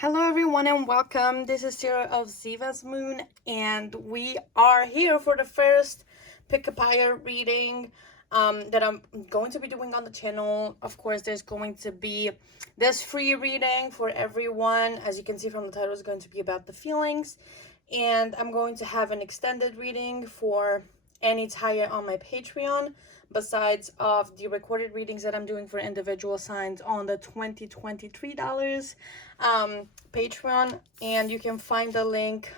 Hello everyone and welcome. This is Sterle of Zhiva's Moon and we are here for the first pick a pile reading that I'm going to be doing on the channel. Of course, there's going to be this free reading for everyone. As you can see from the title, it's going to be about the feelings, and I'm going to have an extended reading for any tire on my Patreon, besides of the recorded readings that I'm doing for individual signs on the $23 Patreon. And you can find the link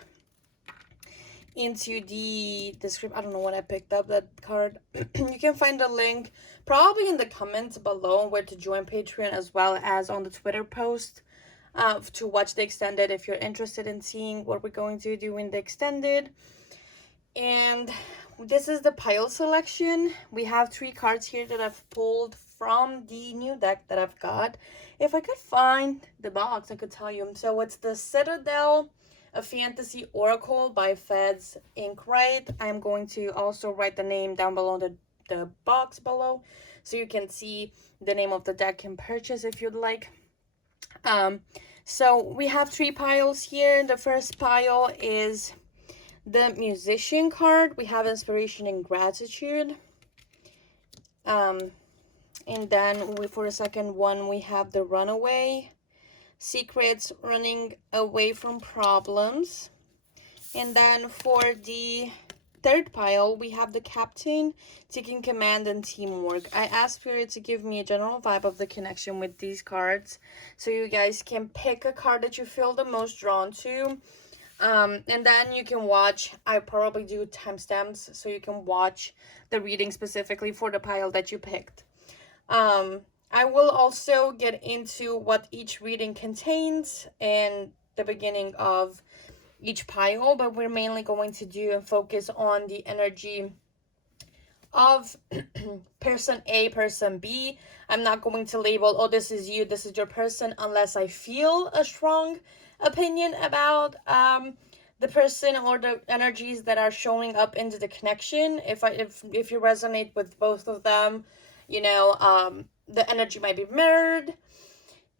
into the description. I don't know when I picked up that card. You can find the link probably in the comments below where to join Patreon, as well as on the Twitter post to watch the extended if you're interested in seeing what we're going to do in the extended. And this is the pile selection. We have 3 cards here that I've pulled from the new deck that I've got. If I could find the box, I could tell you. So it's the Citadel, a fantasy oracle by Fez Inkwright. I'm going to also write the name down below the box below, so you can see the name of the deck and purchase if you'd like. So we have 3 piles here. The first pile is the musician card. We have inspiration and gratitude. And then for the second one, we have the runaway, secrets, running away from problems. And then for the third pile, we have the captain, taking command and teamwork. I asked Spirit to give me a general vibe of the connection with these cards, so you guys can pick a card that you feel the most drawn to. And then you can watch, I probably do timestamps, so you can watch the reading specifically for the pile that you picked. I will also get into what each reading contains in the beginning of each pile, but we're mainly going to do and focus on the energy of person A, person B. I'm not going to label, oh, this is you, this is your person, unless I feel a strong opinion about the person or the energies that are showing up into the connection. If you resonate with both of them, you know, the energy might be mirrored.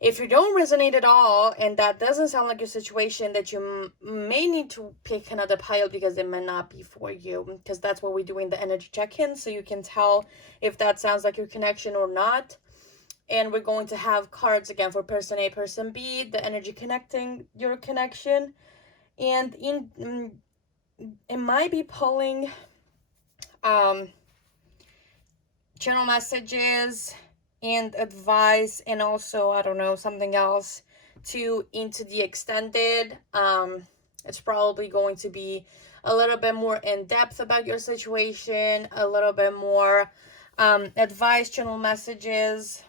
If you don't resonate at all and that doesn't sound like your situation, that you may need to pick another pile because it may not be for you, because that's what we do in the energy check-in, so you can tell if that sounds like your connection or not. And we're going to have cards again for person A, person B, the energy connecting your connection. And it might be pulling channel messages and advice, and also, I don't know, something else into the extended. It's probably going to be a little bit more in depth about your situation, a little bit more advice, channel messages.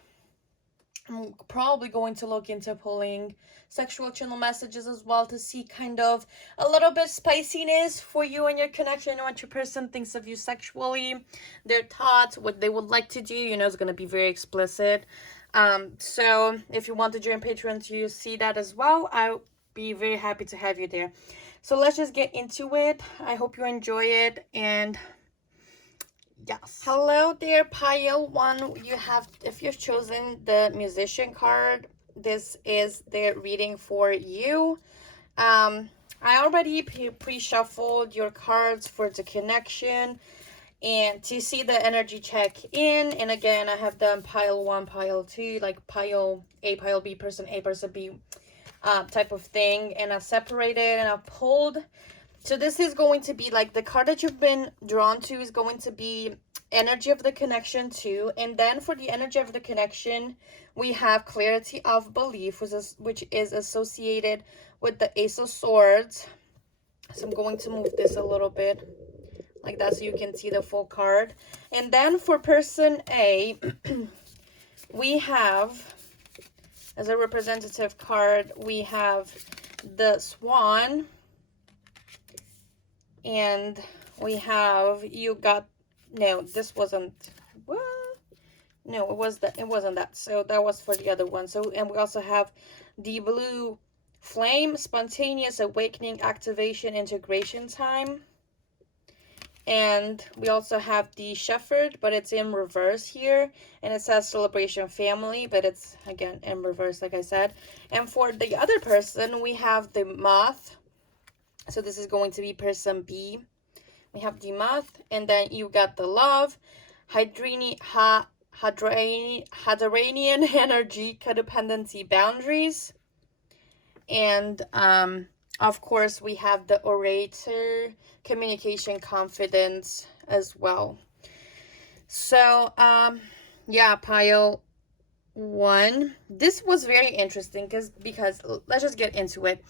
I'm probably going to look into pulling sexual channel messages as well, to see kind of a little bit spiciness for you and your connection, what your person thinks of you sexually, their thoughts, what they would like to do. You know, it's going to be very explicit. So if you want to join Patreon to see that as well, I'll be very happy to have you there. So let's just get into it. I hope you enjoy it. And yes. Hello there, pile 1. You have, if you've chosen the musician card, this is the reading for you. I already pre-shuffled your cards for the connection and to see the energy check in. And again, I have done pile 1, pile 2, like pile A, pile B, person A, person B type of thing. And I separated and I pulled. So this is going to be like the card that you've been drawn to is going to be energy of the connection too. And then for the energy of the connection, we have clarity of belief, which is associated with the Ace of Swords. So I'm going to move this a little bit like that so you can see the full card. And then for person A, we have, as a representative card, we have the Swan. And we have, you got, no, this wasn't, what? No, it wasn't that. So that was for the other one. So, and we also have the blue flame, spontaneous awakening, activation, integration time. And we also have the shepherd, but it's in reverse here. And it says celebration family, but it's, again, in reverse, like I said. And for the other person, we have the moth. So this is going to be person B. We have the moth. And then you got the love, Hydranian energy, codependency, boundaries. And of course, we have the orator, communication, confidence as well. So, yeah, pile 1. This was very interesting because let's just get into it.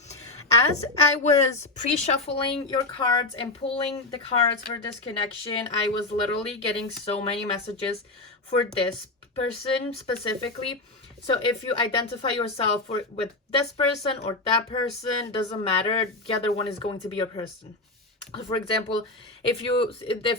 As I was pre-shuffling your cards and pulling the cards for this connection, I was literally getting so many messages for this person specifically. So if you identify yourself with this person or that person, doesn't matter, the other one is going to be your person. For example, if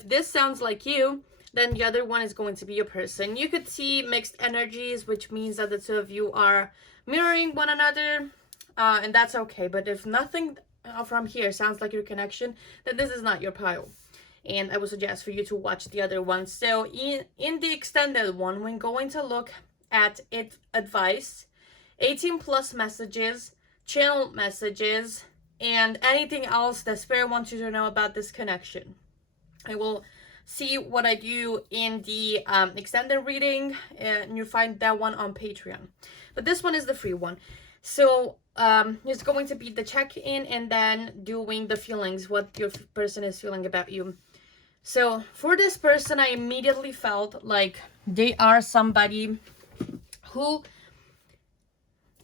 this sounds like you, then the other one is going to be your person. You could see mixed energies, which means that the two of you are mirroring one another, and that's okay. But if nothing from here sounds like your connection, then this is not your pile. And I would suggest for you to watch the other one. So in the extended one, we're going to look at it advice, 18 plus messages, channel messages, and anything else that Spirit wants you to know about this connection. I will see what I do in the extended reading, and you find that one on Patreon. But this one is the free one. So it's going to be the check-in and then doing the feelings, what your person is feeling about you. So for this person, I immediately felt like they are somebody who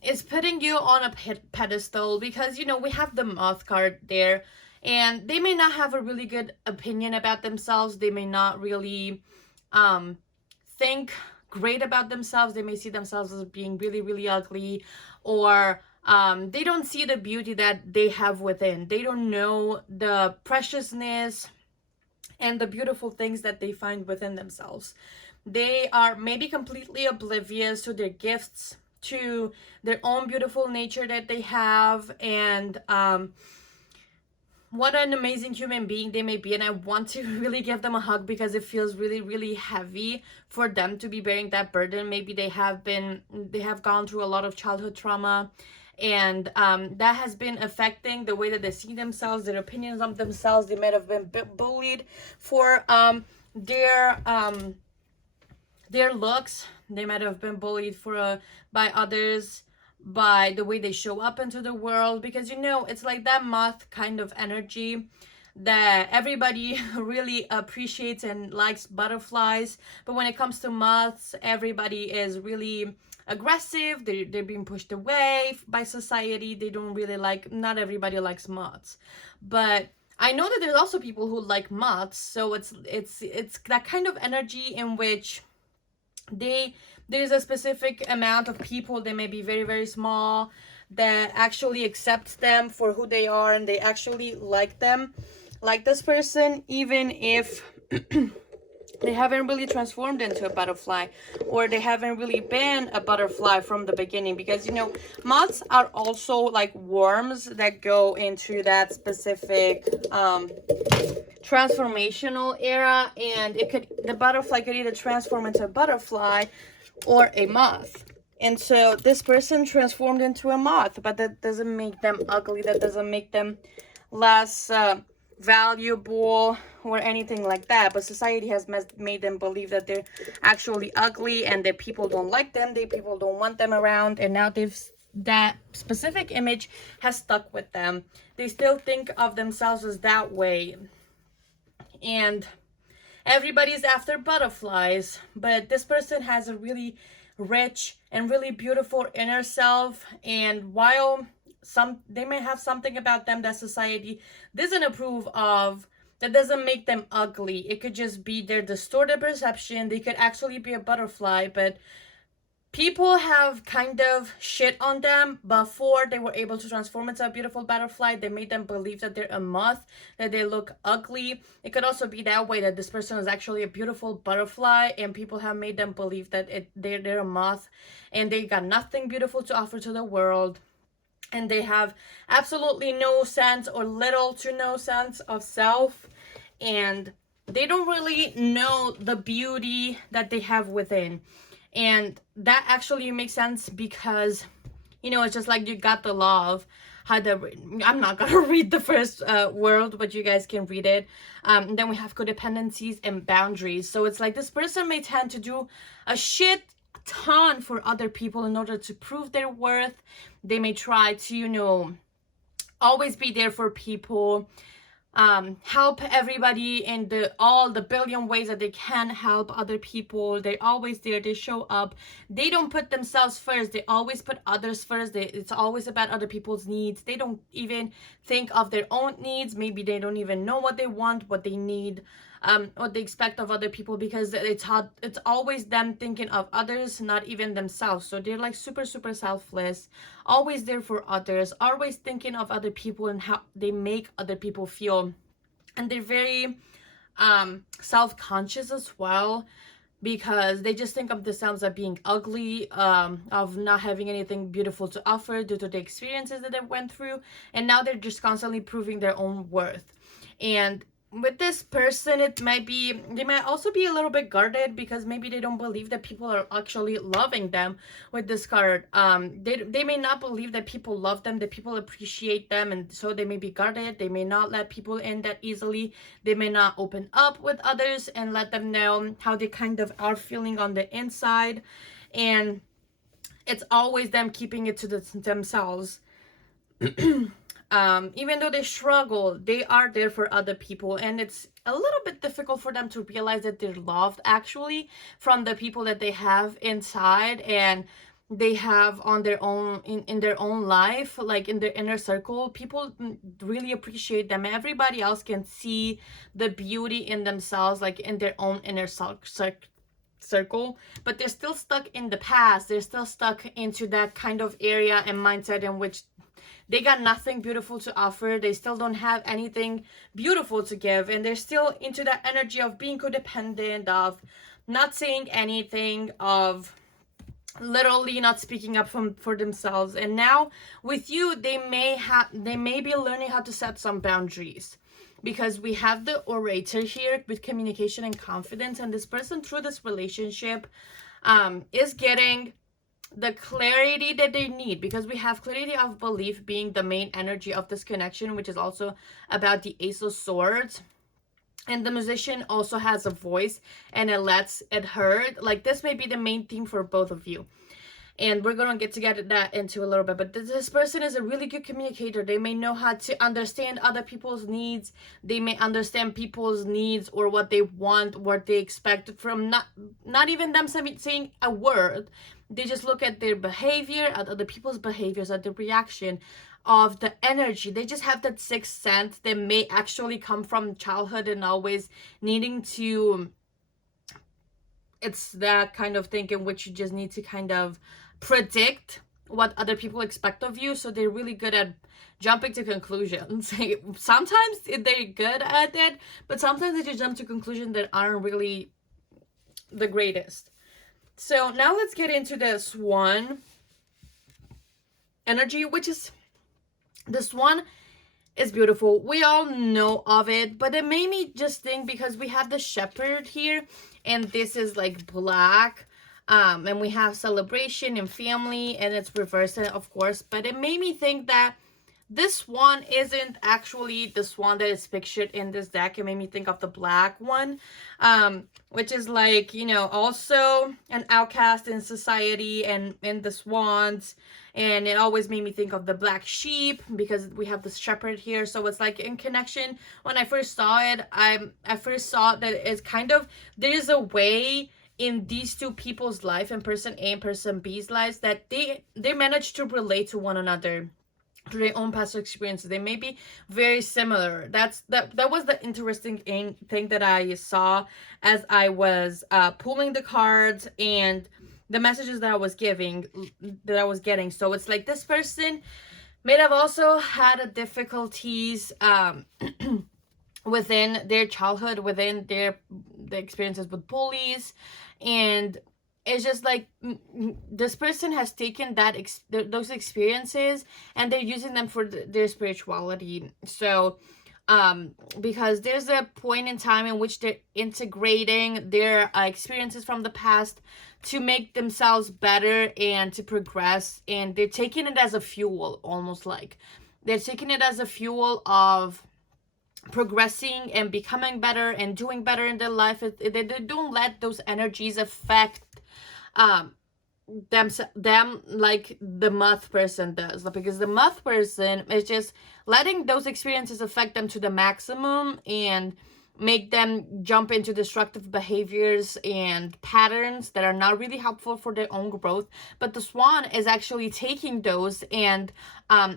is putting you on a pedestal, because, you know, we have the moth card there, and they may not have a really good opinion about themselves. They may not really think great about themselves. They may see themselves as being really, really ugly, or they don't see the beauty that they have within. They don't know the preciousness and the beautiful things that they find within themselves. They are maybe completely oblivious to their gifts, to their own beautiful nature that they have, and what an amazing human being they may be. And I want to really give them a hug, because it feels really, really heavy for them to be bearing that burden. Maybe they have gone through a lot of childhood trauma, and that has been affecting the way that they see themselves, their opinions of themselves. They might have been bullied for their looks. They might have been bullied by others, by the way they show up into the world, because, you know, it's like that moth kind of energy that everybody really appreciates and likes butterflies, but when it comes to moths, everybody is really aggressive. They're being pushed away by society. They don't really like, not everybody likes moths, but I know that there's also people who like moths. So it's that kind of energy in which there's a specific amount of people, they may be very, very small, that actually accepts them for who they are, and they actually like them, like this person, even if they haven't really transformed into a butterfly, or they haven't really been a butterfly from the beginning. Because, you know, moths are also like worms that go into that specific transformational era, and the butterfly could either transform into a butterfly or a moth. And so this person transformed into a moth, but that doesn't make them ugly. That doesn't make them less valuable or anything like that. But society has made them believe that they're actually ugly, and that people don't like them, people don't want them around, and now that specific image has stuck with them. They still think of themselves as that way, and everybody's after butterflies. But this person has a really rich and really beautiful inner self, and while they may have something about them that society doesn't approve of, that doesn't make them ugly. It could just be their distorted perception. They could actually be a butterfly, but people have kind of shit on them before they were able to transform into a beautiful butterfly. They made them believe that they're a moth, that they look ugly. It could also be that way, that this person is actually a beautiful butterfly, and people have made them believe that they're a moth, and they got nothing beautiful to offer to the world. And they have absolutely no sense, or little to no sense of self. And they don't really know the beauty that they have within. And that actually makes sense because, you know, it's just like you got the law of how the, I'm not gonna read the first word, but you guys can read it. Then we have codependencies and boundaries. So it's like this person may tend to do a shit ton for other people in order to prove their worth. They may try to, you know, always be there for people, help everybody in all the billion ways that they can help other people. They're always there, they show up, they don't put themselves first, they always put others first. It's always about other people's needs. They don't even think of their own needs. Maybe they don't even know what they want, what they need, what they expect of other people, because it's always them thinking of others, not even themselves. So they're like super selfless, always there for others, always thinking of other people and how they make other people feel. And they're very self-conscious as well, because they just think of themselves as being ugly, of not having anything beautiful to offer due to the experiences that they went through, and now they're just constantly proving their own worth. And with this person, it might be, they might also be a little bit guarded, because maybe they don't believe that people are actually loving them with this card. They may not believe that people love them, that people appreciate them, and so they may be guarded. They may not let people in that easily. They may not open up with others and let them know how they kind of are feeling on the inside. And it's always them keeping it to themselves. Even though they struggle, they are there for other people, and it's a little bit difficult for them to realize that they're loved actually from the people that they have inside and they have on their own, in their own life, like in their inner circle. People really appreciate them. Everybody else can see the beauty in themselves, like in their own inner circle, but they're still stuck in the past. They're still stuck into that kind of area and mindset in which they got nothing beautiful to offer. They still don't have anything beautiful to give. And they're still into that energy of being codependent, of not saying anything, of literally not speaking up for themselves. And now with you, they may be learning how to set some boundaries, because we have the orator here with communication and confidence. And this person, through this relationship, is getting the clarity that they need, because we have clarity of belief being the main energy of this connection, which is also about the Ace of Swords. And the musician also has a voice and it lets it heard. Like, this may be the main theme for both of you, and we're gonna get that into a little bit. But this person is a really good communicator. They may know how to understand other people's needs. They may understand people's needs or what they want, what they expect from not even them saying a word. They just look at their behavior, at other people's behaviors, at the reaction of the energy. They just have that sixth sense that may actually come from childhood and always needing to, it's that kind of thing in which you just need to kind of predict what other people expect of you. So they're really good at jumping to conclusions. Sometimes they're good at it, but sometimes they just jump to conclusions that aren't really the greatest. So now let's get into the Swan energy, which is, the Swan is beautiful. We all know of it, but it made me just think, because we have the Shepherd here, and this is like black, and we have celebration and family, and it's reversed, of course. But it made me think that this swan isn't actually the swan that is pictured in this deck. It made me think of the black one, which is like, you know, also an outcast in society and in the swans. And it always made me think of the black sheep, because we have this shepherd here. So it's like in connection. When I first saw it, I first saw that it's kind of, there's a way in these two people's life, in person A and person B's lives, that they managed to relate to one another to their own past experiences. They may be very similar. That was the interesting thing that I saw as I was pulling the cards and the messages that I was getting. So it's like this person may have also had difficulties within their childhood, within the experiences with bullies, and it's just like this person has taken those experiences and they're using them for their spirituality. So because there's a point in time in which they're integrating their experiences from the past to make themselves better and to progress, and they're taking it as a fuel, almost like they're taking it as a fuel of progressing and becoming better and doing better in their life. They don't let those energies affect um them like the math person does, because the math person is just letting those experiences affect them to the maximum and make them jump into destructive behaviors and patterns that are not really helpful for their own growth. But the swan is actually taking those and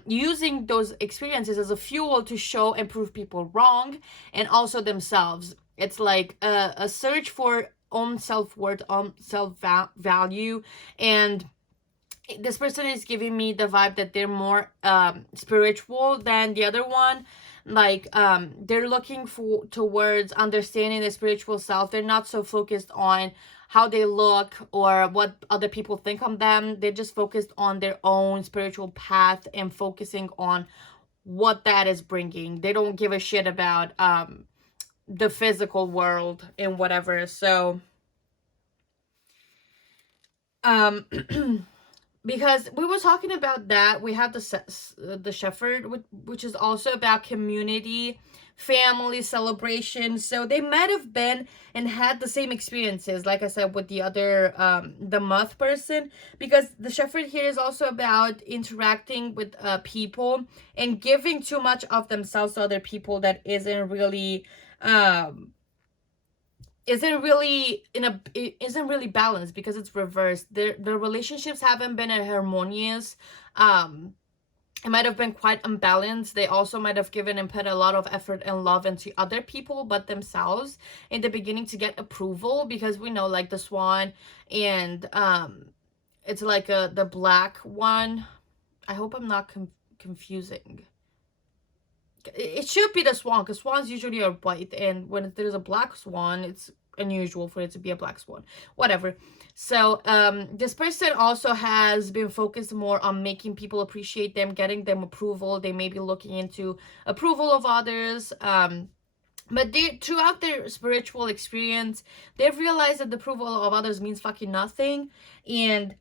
using those experiences as a fuel to show and prove people wrong, and also themselves. It's like a search for own self-worth, own self-value. And this person is giving me the vibe that they're more spiritual than the other one. Like they're looking for towards understanding the spiritual self. They're not so focused on how they look or what other people think of them. They're just focused on their own spiritual path and focusing on what that is bringing. They don't give a shit about the physical world and whatever. So because we were talking about that, we have the shepherd, which is also about community, family, celebration. So they might have been and had the same experiences, like I said, with the other the moth person, because the shepherd here is also about interacting with people and giving too much of themselves to other people that isn't really isn't really balanced, because it's reversed. The relationships haven't been harmonious. It might have been quite unbalanced. They also might have given and put a lot of effort and love into other people but themselves in the beginning to get approval, because we know, like, the swan and it's like the black one. I hope I'm not confusing. It should be the swan, because swans usually are white, and when there's a black swan, it's unusual for it to be a black swan. Whatever. So this person also has been focused more on making people appreciate them, getting them approval. They may be looking into approval of others. But throughout their spiritual experience, they've realized that the approval of others means fucking nothing. And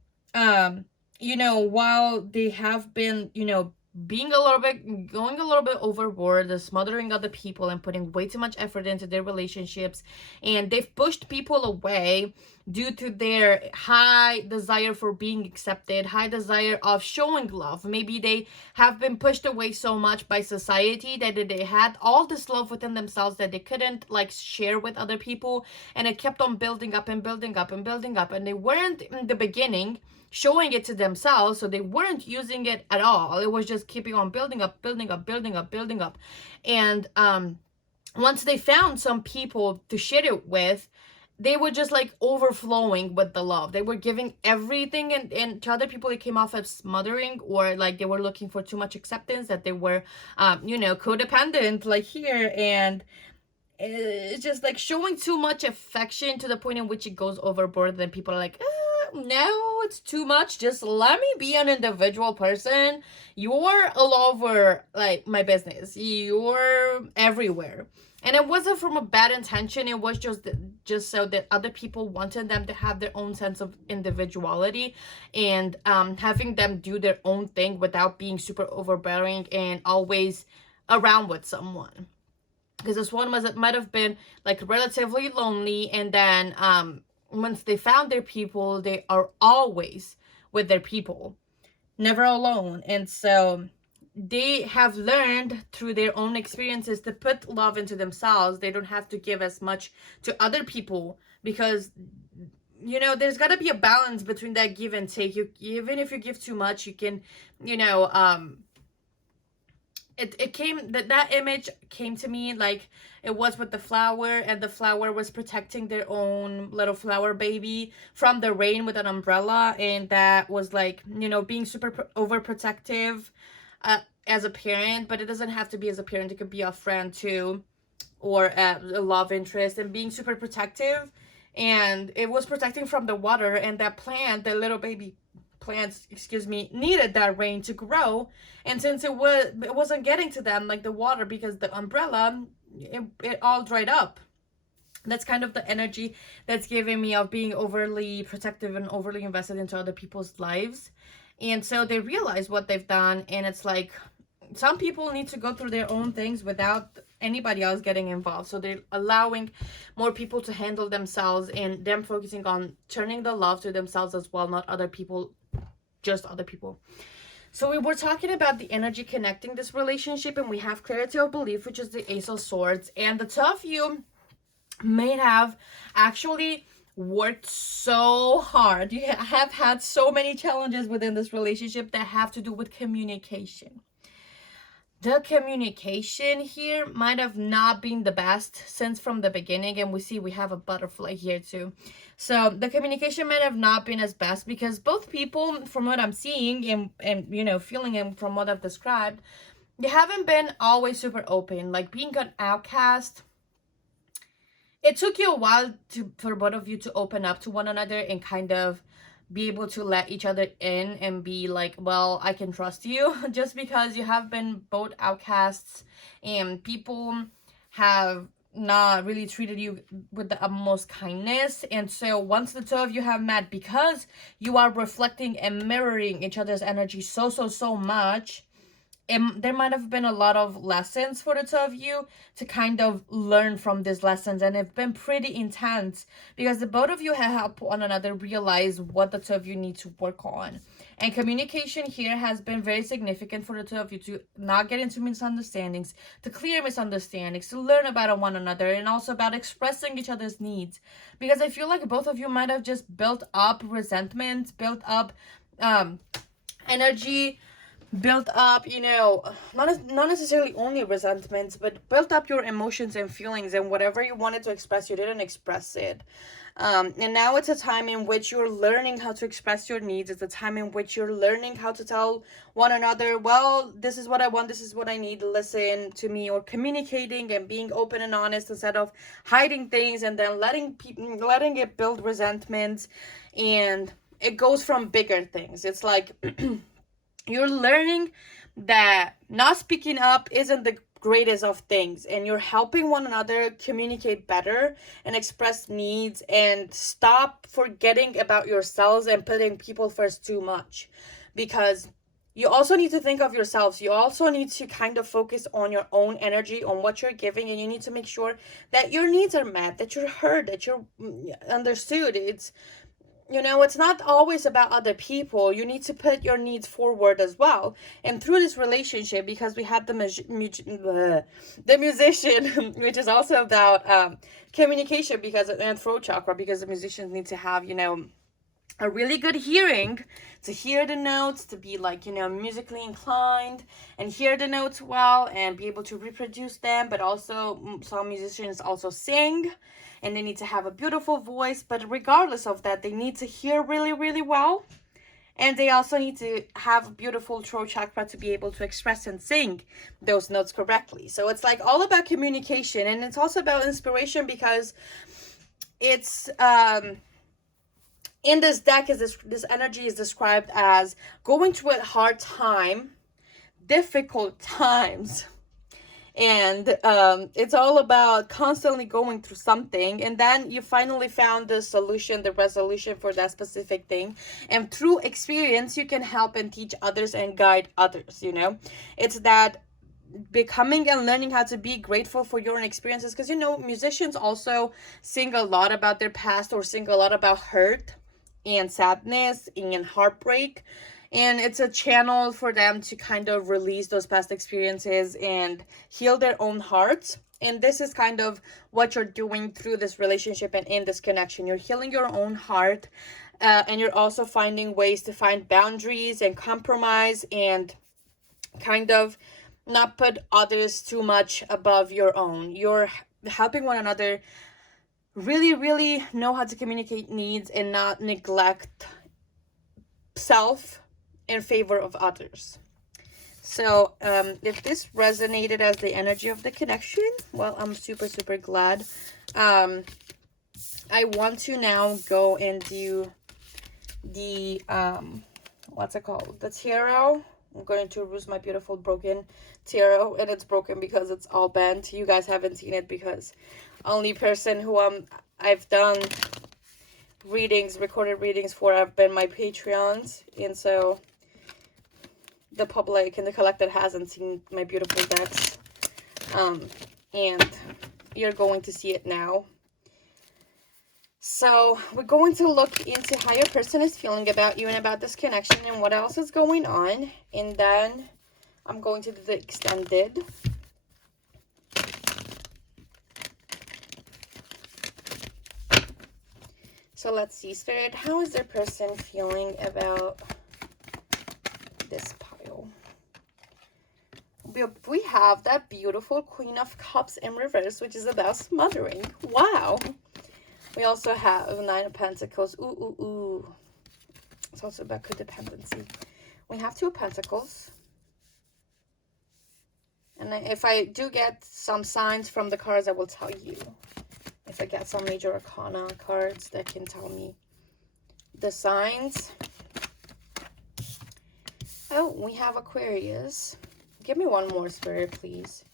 you know, while they have been, you know, going a little bit overboard, smothering other people and putting way too much effort into their relationships, and they've pushed people away due to their high desire for being accepted, high desire of showing love. Maybe they have been pushed away so much by society that they had all this love within themselves that they couldn't like share with other people, and it kept on building up and building up and building up, and they weren't in the beginning showing it to themselves, so they weren't using it at all. It was just keeping on building up, building up, building up, building up. And once they found some people to share it with, they were just like overflowing with the love. They were giving everything, and to other people it came off as smothering, or like they were looking for too much acceptance, that they were you know, codependent, like here. And it's just like showing too much affection to the point in which it goes overboard. Then people are like, no, it's too much. Just let me be an individual person. You're all over like my business. You're everywhere. And it wasn't from a bad intention. It was just so that other people wanted them to have their own sense of individuality, and having them do their own thing without being super overbearing and always around with someone. Because this one might have been like relatively lonely, and then once they found their people, they are always with their people, never alone. And so they have learned through their own experiences to put love into themselves. They don't have to give as much to other people, because, you know, there's got to be a balance between that give and take. Even if you give too much, you can, you know, that image came to me like it was with the flower, and the flower was protecting their own little flower baby from the rain with an umbrella, and that was like, you know, being super overprotective as a parent. But it doesn't have to be as a parent, it could be a friend too, or a love interest, and being super protective. And it was protecting from the water, and that plant, the little baby plants, excuse me, needed that rain to grow. And since it wasn't getting to them like the water, because the umbrella, it all dried up. That's kind of the energy that's giving me of being overly protective and overly invested into other people's lives. And so they realize what they've done, and it's like some people need to go through their own things without anybody else getting involved. So they're allowing more people to handle themselves, and them focusing on turning the love to themselves as well, not other people, just other people. So we were talking about the energy connecting this relationship, and we have clarity of belief, which is the Ace of Swords. And the two of you may have actually worked so hard. You have had so many challenges within this relationship that have to do with communication. The communication here might have not been the best since from the beginning, and we have a butterfly here too. So the communication might have not been as best, because both people, from what I'm seeing and you know, feeling, and from what I've described, you haven't been always super open. Like being an outcast, it took you a while for both of you to open up to one another and kind of be able to let each other in and be like, well, I can trust you, just because you have been both outcasts and people have not really treated you with the utmost kindness. And so once the two of you have met, because you are reflecting and mirroring each other's energy so much, there might have been a lot of lessons for the two of you to kind of learn from these lessons, and it's been pretty intense because the both of you have helped one another realize what the two of you need to work on. And communication here has been very significant for the two of you to not get into misunderstandings, to clear misunderstandings, to learn about one another, and also about expressing each other's needs. Because I feel like both of you might have just built up resentment, built up energy, built up, you know, not necessarily only resentments, but built up your emotions and feelings, and whatever you wanted to express, you didn't express it. And now it's a time in which you're learning how to express your needs. It's a time in which you're learning how to tell one another, well, this is what I want, this is what I need, listen to me, or communicating and being open and honest instead of hiding things and then letting it build resentments. And it goes from bigger things. It's like you're learning that not speaking up isn't the greatest of things, and you're helping one another communicate better and express needs, and stop forgetting about yourselves and putting people first too much, because you also need to think of yourselves. You also need to kind of focus on your own energy, on what you're giving, and you need to make sure that your needs are met, that you're heard, that you're understood. You know, it's not always about other people. You need to put your needs forward as well. And through this relationship, because we had the musician, which is also about communication, because and throat chakra, because the musicians need to have, you know, a really good hearing to hear the notes, to be like, you know, musically inclined and hear the notes well and be able to reproduce them. But also some musicians also sing, and they need to have a beautiful voice. But regardless of that, they need to hear really well, and they also need to have a beautiful throat chakra to be able to express and sing those notes correctly. So it's like all about communication, and it's also about inspiration, because it's in this deck, is this energy is described as going through a hard time, difficult times. And it's all about constantly going through something, and then you finally found the solution, the resolution for that specific thing. And through experience, you can help and teach others and guide others, you know. It's that becoming and learning how to be grateful for your own experiences, because, you know, musicians also sing a lot about their past, or sing a lot about hurt and sadness and heartbreak. And it's a channel for them to kind of release those past experiences and heal their own hearts. And this is kind of what you're doing through this relationship and in this connection. You're healing your own heart, and you're also finding ways to find boundaries and compromise, and kind of not put others too much above your own. You're helping one another really know how to communicate needs and not neglect self in favor of others. So if this resonated as the energy of the connection, well, I'm super glad. I want to now go and do the what's it called? The tarot. I'm going to use my beautiful broken tarot, and it's broken because it's all bent. You guys haven't seen it because only person who I've done readings, recorded readings for have been my Patreons, and so the public and the collected hasn't seen my beautiful decks. And you're going to see it now. So we're going to look into how your person is feeling about you and about this connection and what else is going on. And then I'm going to do the extended. So let's see, Spirit, how is their person feeling about this pile? We have that beautiful Queen of Cups in reverse, which is about smothering. Wow. We also have Nine of Pentacles. Ooh, ooh, ooh. It's also about codependency. We have Two of Pentacles. And if I do get some signs from the cards, I will tell you. If I get some major arcana cards that can tell me the signs. Oh, we have Aquarius. Give me one more, Spirit, please.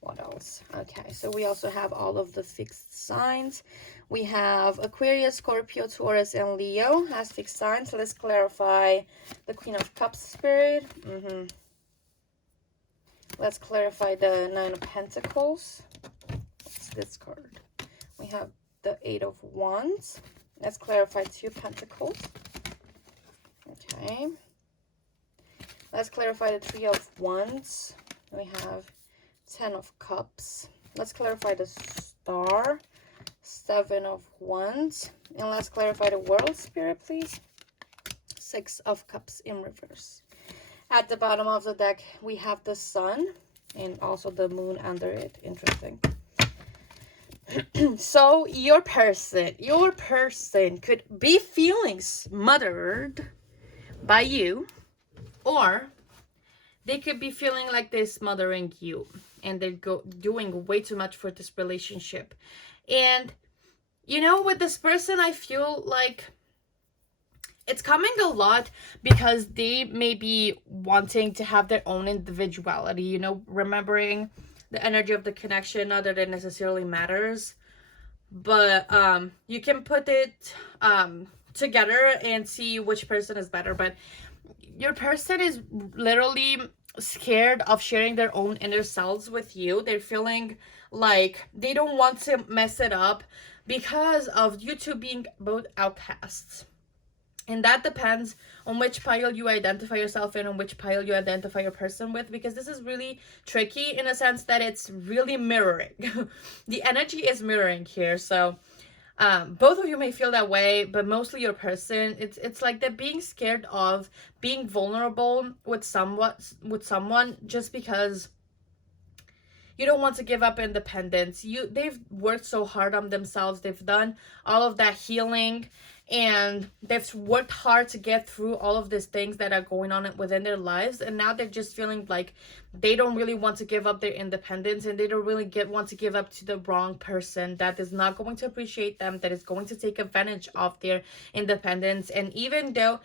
What else? Okay, so we also have all of the fixed signs. We have Aquarius, Scorpio, Taurus, and Leo as fixed signs. So let's clarify the Queen of Cups, Spirit. Let's clarify the Nine of Pentacles. What's this card? We have the Eight of Wands. Let's clarify Two Pentacles. Okay. Let's clarify the Three of Wands. We have Ten of Cups. Let's clarify the Star. Seven of Wands. And let's clarify the World, Spirit, please. Six of Cups in reverse. At the bottom of the deck, we have the Sun and also the Moon under it. Interesting. So your person could be feeling smothered by you, or they could be feeling like they're smothering you and they're doing way too much for this relationship. And you know, with this person, I feel like it's coming a lot because they may be wanting to have their own individuality, you know, remembering the energy of the connection, not that it necessarily matters, but you can put it together and see which person is better. But your person is literally scared of sharing their own inner selves with you. They're feeling like they don't want to mess it up because of you two being both outcasts. And that depends on which pile you identify yourself in and which pile you identify your person with, because this is really tricky in a sense that it's really mirroring. The energy is mirroring here. So both of you may feel that way, but mostly your person, it's like they're being scared of being vulnerable with someone just because you don't want to give up independence. They've worked so hard on themselves. They've done all of that healing, and they've worked hard to get through all of these things that are going on within their lives. And now they're just feeling like they don't really want to give up their independence, and they don't really want to give up to the wrong person that is not going to appreciate them, that is going to take advantage of their independence. And even though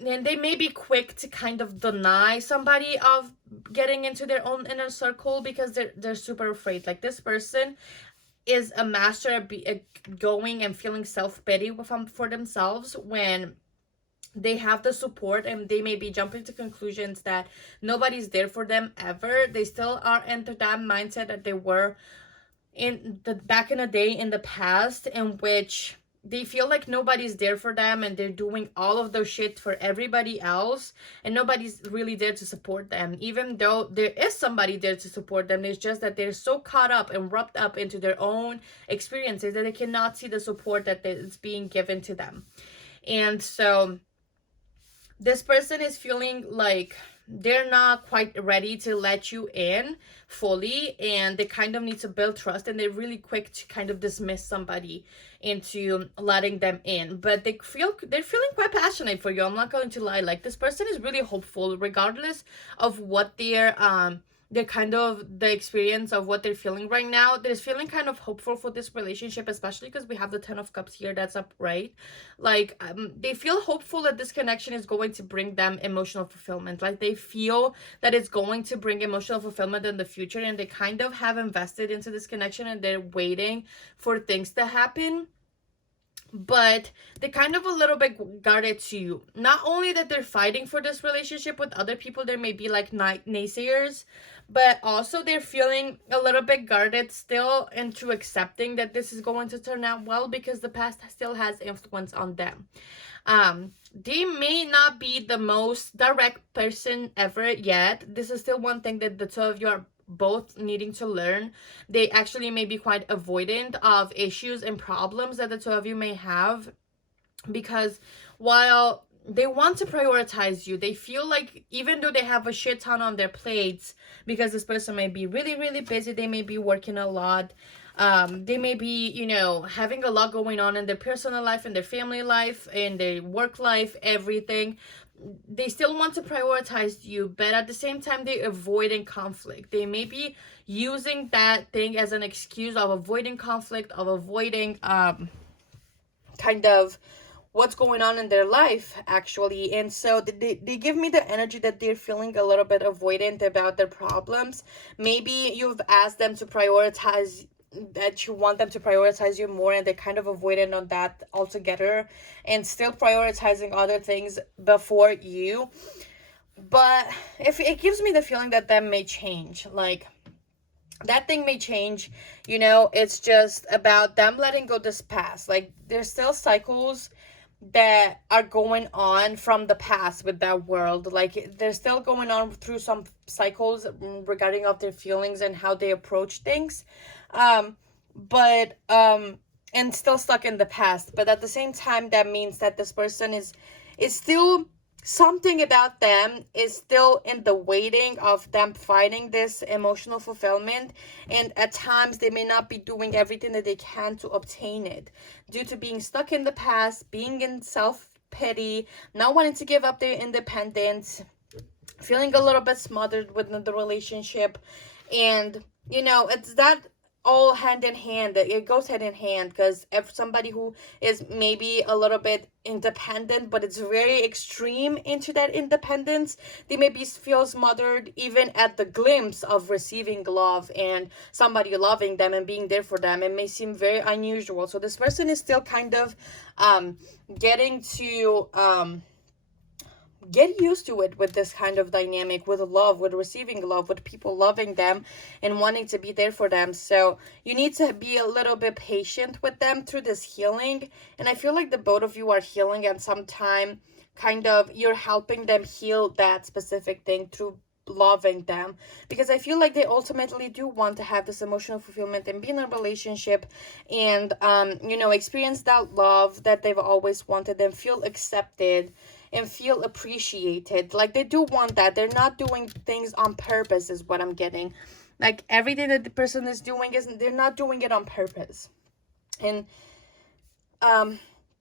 they may be quick to kind of deny somebody of getting into their own inner circle because they're super afraid. Like, this person is a master at going and feeling self-pity for themselves when they have the support, and they may be jumping to conclusions that nobody's there for them ever. They still are into that mindset that they were in the back in the day, in the past, in which they feel like nobody's there for them, and they're doing all of their shit for everybody else, and nobody's really there to support them, even though there is somebody there to support them. It's just that they're so caught up and wrapped up into their own experiences that they cannot see the support that is being given to them. And so this person is feeling like they're not quite ready to let you in fully, and they kind of need to build trust, and they're really quick to kind of dismiss somebody into letting them in. But they're feeling quite passionate for you. I'm not going to lie. Like, this person is really hopeful regardless of what their they're kind of the experience of what they're feeling right now. They're feeling kind of hopeful for this relationship, especially because we have the 10 of Cups here that's upright. Like they feel hopeful that this connection is going to bring them emotional fulfillment. Like they feel that it's going to bring emotional fulfillment in the future, and they kind of have invested into this connection and they're waiting for things to happen. But they're kind of a little bit guarded too. Not only that they're fighting for this relationship with other people, there may be like naysayers, but also they're feeling a little bit guarded still into accepting that this is going to turn out well, because the past still has influence on them. They may not be the most direct person ever yet. This is still one thing that the two of you are both needing to learn. They actually may be quite avoidant of issues and problems that the two of you may have, because while they want to prioritize you, they feel like even though they have a shit ton on their plates, because this person may be really, really busy, they may be working a lot, they may be, you know, having a lot going on in their personal life, in their family life, in their work life, everything. They still want to prioritize you, but at the same time they're avoiding conflict. They may be using that thing as an excuse of avoiding conflict, of avoiding kind of what's going on in their life actually. And so they give me the energy that they're feeling a little bit avoidant about their problems. Maybe you've asked them to prioritize, that you want them to prioritize you more, and they're kind of avoidant on that altogether and still prioritizing other things before you. But if it gives me the feeling that may change, like that thing may change, you know. It's just about them letting go this past. Like there's still cycles that are going on from the past with that world. Like they're still going on through some cycles regarding of their feelings and how they approach things, but and still stuck in the past. But at the same time, that means that this person is still, something about them is still in the waiting of them finding this emotional fulfillment, and at times they may not be doing everything that they can to obtain it due to being stuck in the past, being in self-pity, not wanting to give up their independence, feeling a little bit smothered within the relationship. And you know, it's that all hand in hand. It goes hand in hand, because if somebody who is maybe a little bit independent, but it's very extreme into that independence, they maybe feel smothered even at the glimpse of receiving love and somebody loving them and being there for them. It may seem very unusual. So this person is still kind of getting to get used to it with this kind of dynamic, with love, with receiving love, with people loving them and wanting to be there for them. So you need to be a little bit patient with them through this healing. And I feel like the both of you are healing at some time. Kind of you're helping them heal that specific thing through loving them, because I feel like they ultimately do want to have this emotional fulfillment and be in a relationship and you know, experience that love that they've always wanted and feel accepted and feel appreciated. Like they do want that. They're not doing things on purpose is what I'm getting. Like everything that the person is doing isn't, they're not doing it on purpose. And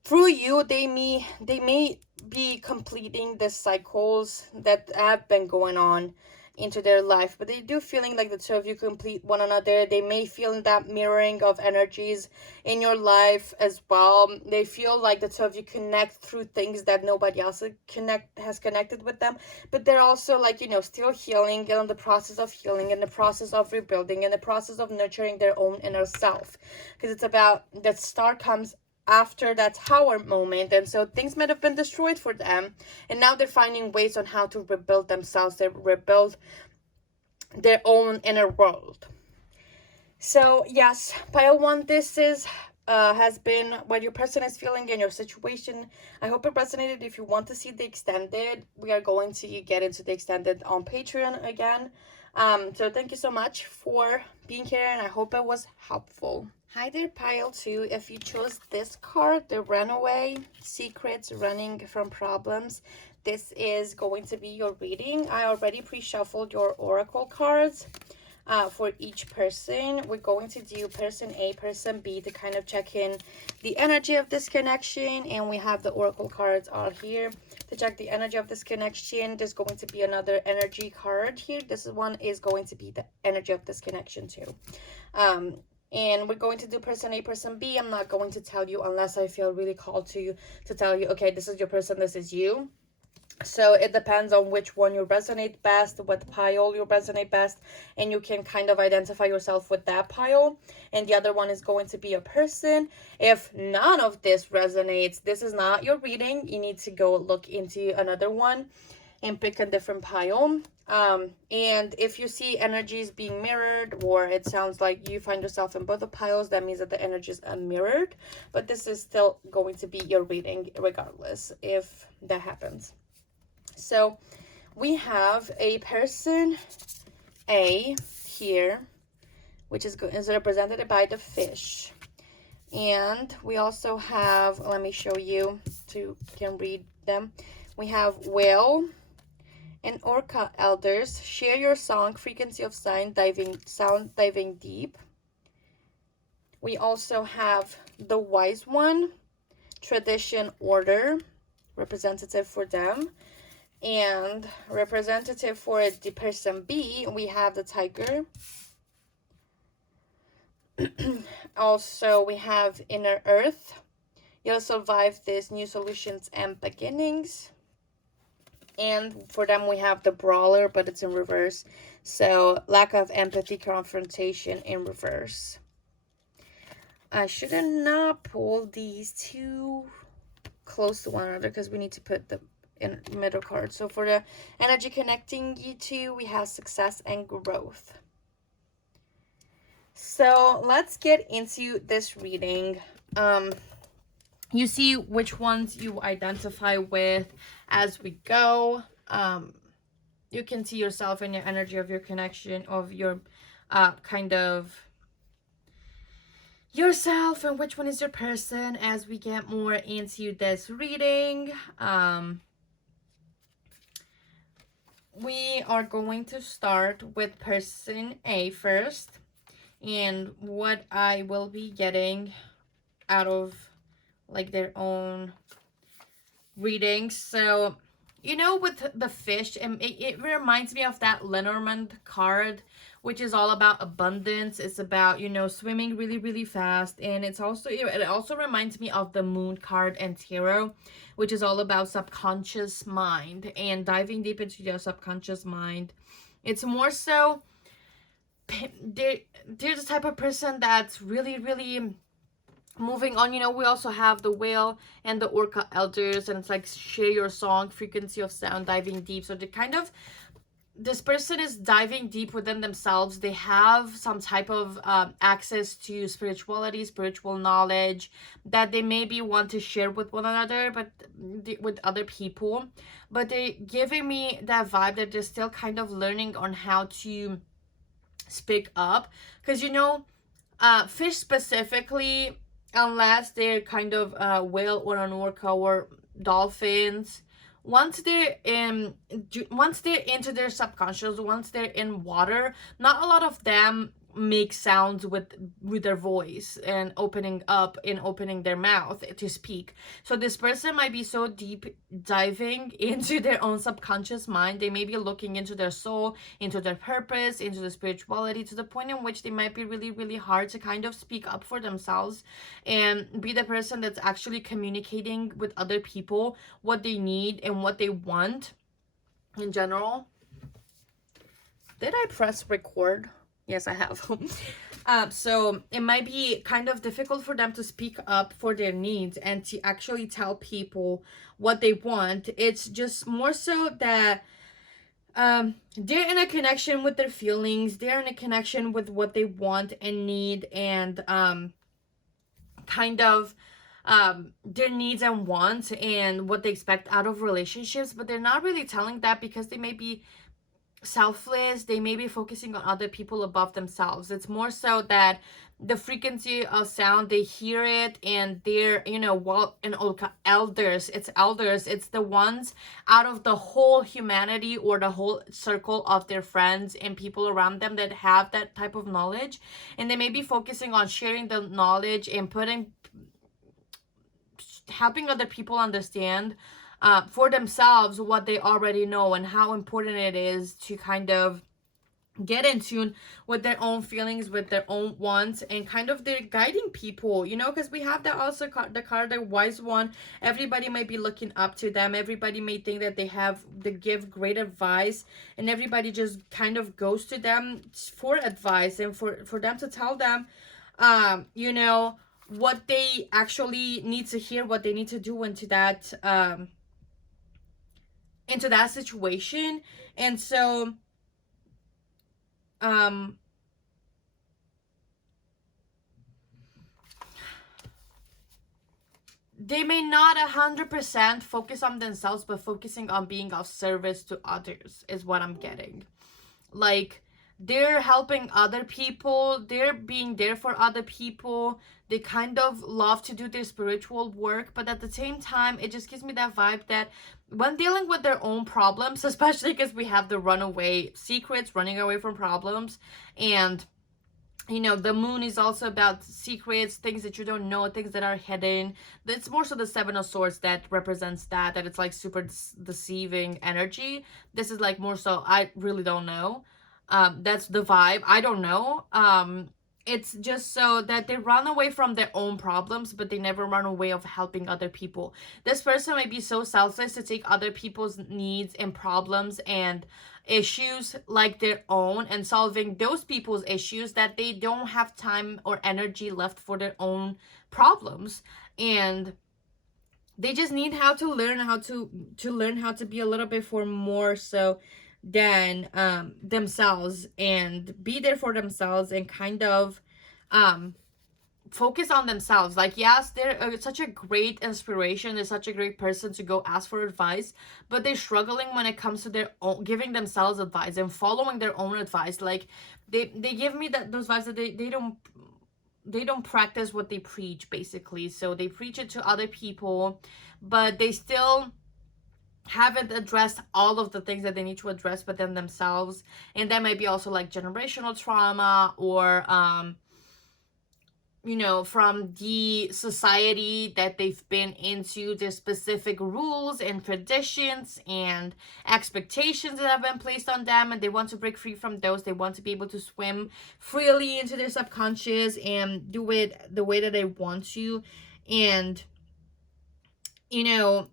through you, they may be completing the cycles that have been going on into their life, but they do feeling like the two of you complete one another. They may feel that mirroring of energies in your life as well. They feel like the two of you connect through things that nobody else has connected with them, but they're also, like, you know, still healing, in the process of healing, in the process of rebuilding, in the process of nurturing their own inner self, because it's about that star comes after that tower moment. And so things might have been destroyed for them, and now they're finding ways on how to rebuild themselves. They rebuild their own inner world. So yes, pile one, this is has been what your person is feeling in your situation. I hope it resonated. If you want to see the extended, we are going to get into the extended on Patreon again. So thank you so much for being here, and I hope it was helpful. Hi there, pile 2. If you chose this card, the Runaway, Secrets, Running from Problems, this is going to be your reading. I already pre-shuffled your oracle cards. for each person. We're going to do person A, person B to kind of check in the energy of this connection. And we have the oracle cards all here to check the energy of this connection. There's going to be another energy card here. This one is going to be the energy of this connection too. And we're going to do person A, person B. I'm not going to tell you unless I feel really called to tell you, okay, this is your person, this is you. So it depends on which one you resonate best, what pile you resonate best, and you can kind of identify yourself with that pile. And the other one is going to be a person. If none of this resonates, this is not your reading. You need to go look into another one and pick a different pile. And if you see energies being mirrored, or it sounds like you find yourself in both the piles, that means that the energies are mirrored. But this is still going to be your reading regardless if that happens. So we have a person A here, which is represented by the fish. And we also have, let me show you so you can read them. We have whale and orca elders. Share your song, frequency of sound diving deep. We also have the wise one, tradition order, representative for them. And representative for the person B, we have the tiger. Also, we have inner earth. You'll survive this, new solutions and beginnings. And for them, we have the brawler, but it's in reverse. So, lack of empathy, confrontation in reverse. I should not pull these too close to one another because we need to put the in middle card. So for the energy connecting you two, we have success and growth. So let's get into this reading. You see which ones you identify with as we go. You can see yourself in your energy of your connection, of your kind of yourself, and which one is your person as we get more into this reading. We are going to start with person A first, and what I will be getting out of like their own readings. So, you know, with the fish, and it reminds me of that Lenormand card, which is all about abundance. It's about, you know, swimming really, really fast. And it also reminds me of the moon card and tarot, which is all about subconscious mind and diving deep into your subconscious mind. It's more so, they're the type of person that's really, really moving on. You know, we also have the whale and the orca elders, and it's like share your song, frequency of sound, diving deep. So they kind of, this person is diving deep within themselves. They have some type of access to spirituality, spiritual knowledge that they maybe want to share with one another, but with other people. But they're giving me that vibe that they're still kind of learning on how to speak up. Because, you know, fish specifically, unless they're kind of whale or an orca or dolphins, once they're into their subconscious, once they're in water, not a lot of them make sounds with their voice and opening their mouth to speak. So this person might be so deep diving into their own subconscious mind. They may be looking into their soul, into their purpose, into the spirituality, to the point in which they might be really, really hard to kind of speak up for themselves and be the person that's actually communicating with other people what they need and what they want in general. Did I press record? Yes, I have. So it might be kind of difficult for them to speak up for their needs and to actually tell people what they want. It's just more so that they're in a connection with their feelings. They're in a connection with what they want and need, and kind of their needs and wants and what they expect out of relationships. But they're not really telling that because they may be selfless. They may be focusing on other people above themselves. It's more so that the frequency of sound, they hear it, and they're, you know, well, and elders, it's the ones out of the whole humanity or the whole circle of their friends and people around them that have that type of knowledge, and they may be focusing on sharing the knowledge and helping other people understand for themselves what they already know and how important it is to kind of get in tune with their own feelings, with their own wants, and kind of they're guiding people, you know, because we have that also the card, the wise one. Everybody might be looking up to them. Everybody may think that they give great advice, and everybody just kind of goes to them for advice and for them to tell them you know, what they actually need to hear, what they need to do into that situation. And so um they may not 100% focus on themselves, but focusing on being of service to others is what I'm getting. Like, they're helping other people, they're being there for other people. They kind of love to do their spiritual work, but at the same time, it just gives me that vibe that when dealing with their own problems, especially because we have the runaway secrets, running away from problems, and you know, the moon is also about secrets, things that you don't know, things that are hidden. It's more so the Seven of Swords that represents that it's like super deceiving energy. This is like more so, I really don't know. That's the vibe. I don't know. It's just so that they run away from their own problems, but they never run away of helping other people. This person might be so selfless to take other people's needs and problems and issues like their own and solving those people's issues that they don't have time or energy left for their own problems. And they just need how to learn how to be a little bit for more so than themselves, and be there for themselves, and kind of um focus on themselves. Like, yes, they're such a great inspiration, they're such a great person to go ask for advice, but they're struggling when it comes to their own giving themselves advice and following their own advice. Like, they give me those vibes that they don't practice what they preach, basically. So they preach it to other people, but they still haven't addressed all of the things that they need to address within themselves. And that might be also like generational trauma, or you know, from the society that they've been into, their specific rules and traditions and expectations that have been placed on them, and they want to break free from those. They want to be able to swim freely into their subconscious and do it the way that they want to. And you know,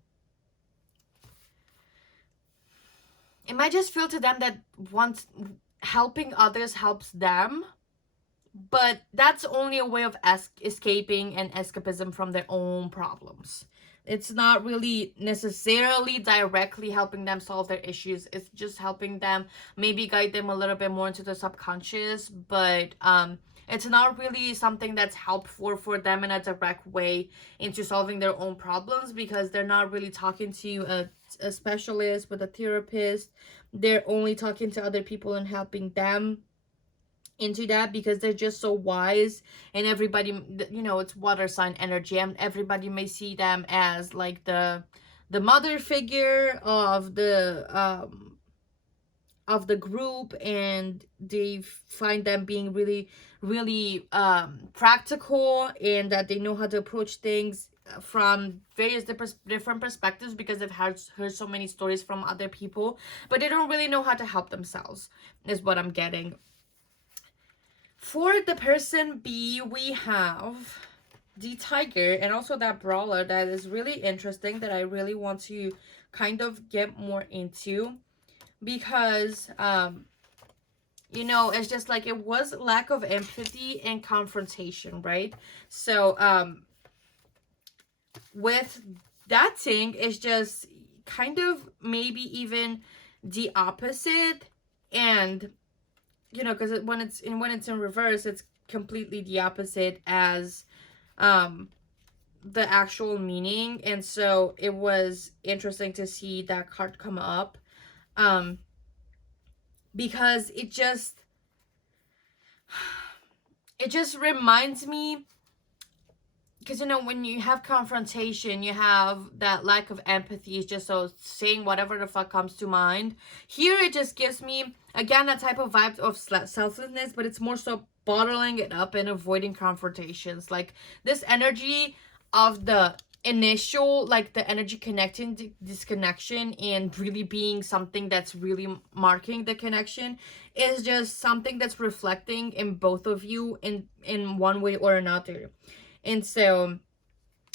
it might just feel to them that once helping others helps them, but that's only a way of escaping and escapism from their own problems. It's not really necessarily directly helping them solve their issues. It's just helping them maybe guide them a little bit more into the subconscious, but it's not really something that's helpful for them in a direct way into solving their own problems, because they're not really talking to a specialist with a therapist. They're only talking to other people and helping them into that, because they're just so wise. And everybody, you know, it's water sign energy, and everybody may see them as like the mother figure of the group, and they find them being really really practical, and that they know how to approach things from various different perspectives, because they've heard so many stories from other people, but they don't really know how to help themselves, is what I'm getting. For the person B, we have the tiger, and also that brawler that is really interesting, that I really want to kind of get more into, because you know, it's just like it was lack of empathy and confrontation, right? So with that thing, it's just kind of maybe even the opposite. And you know, because when it's in reverse, it's completely the opposite as the actual meaning. And so it was interesting to see that card come up. because it just reminds me, because when you have confrontation, you have that lack of empathy. It's just so saying whatever the fuck comes to mind. Here it just gives me again that type of vibe of selflessness, but it's more so bottling it up and avoiding confrontations. Like this energy of the initial, like the energy connecting disconnection and really being something that's really marking the connection, is just something that's reflecting in both of you in one way or another. And so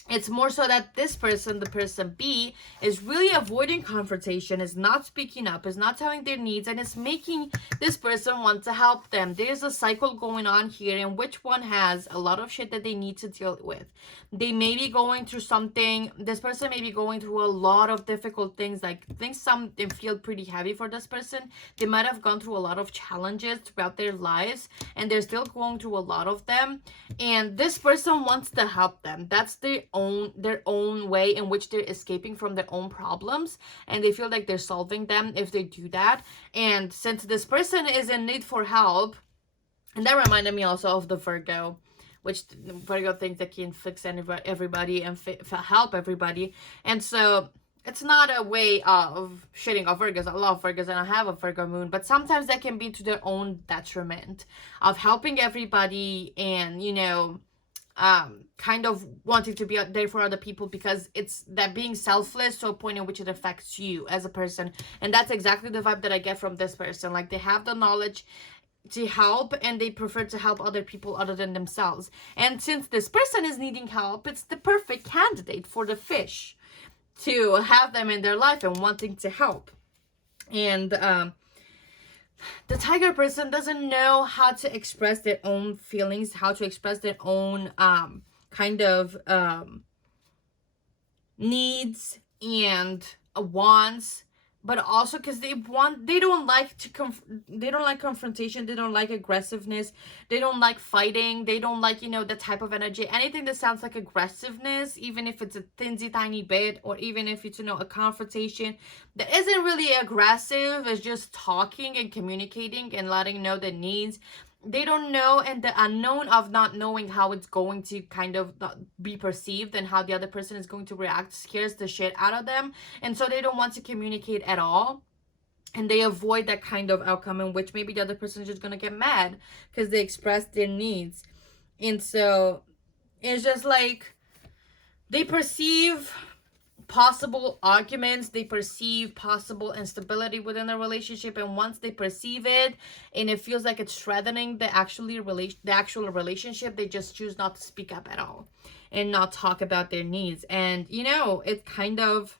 it's more so that this person, the person B, is really avoiding confrontation, is not speaking up, is not telling their needs, and is making this person want to help them. There's a cycle going on here in which one has a lot of shit that they need to deal with. They may be going through something, this person may be going through a lot of difficult things, like things some feel pretty heavy for this person. They might have gone through a lot of challenges throughout their lives, and they're still going through a lot of them, and this person wants to help them. That's their own way in which they're escaping from their own problems, and they feel like they're solving them if they do that. And since this person is in need for help, and that reminded me also of the Virgo, which Virgo thinks that can fix everybody and help everybody. And so it's not a way of shitting off Virgos. I love Virgos and I have a Virgo moon, but sometimes that can be to their own detriment of helping everybody and kind of wanting to be out there for other people, because it's that being selfless to a point in which it affects you as a person. And that's exactly the vibe that I get from this person. Like they have the knowledge to help and they prefer to help other people other than themselves. And since this person is needing help, it's the perfect candidate for the fish to have them in their life and wanting to help. And the tiger person doesn't know how to express their own feelings, how to express their own kind of needs and wants, but also because they don't like confrontation, they don't like aggressiveness, they don't like fighting, they don't like the type of energy, anything that sounds like aggressiveness, even if it's a thinsy tiny bit, or even if it's a confrontation that isn't really aggressive, it's just talking and communicating and letting know the needs. They don't know, and the unknown of not knowing how it's going to kind of be perceived and how the other person is going to react scares the shit out of them, and so they don't want to communicate at all, and they avoid that kind of outcome in which maybe the other person is just gonna get mad because they expressed their needs. And so it's just like they perceive possible arguments, they perceive possible instability within the relationship, and once they perceive it and it feels like it's threatening the actual relationship, they just choose not to speak up at all and not talk about their needs. And it kind of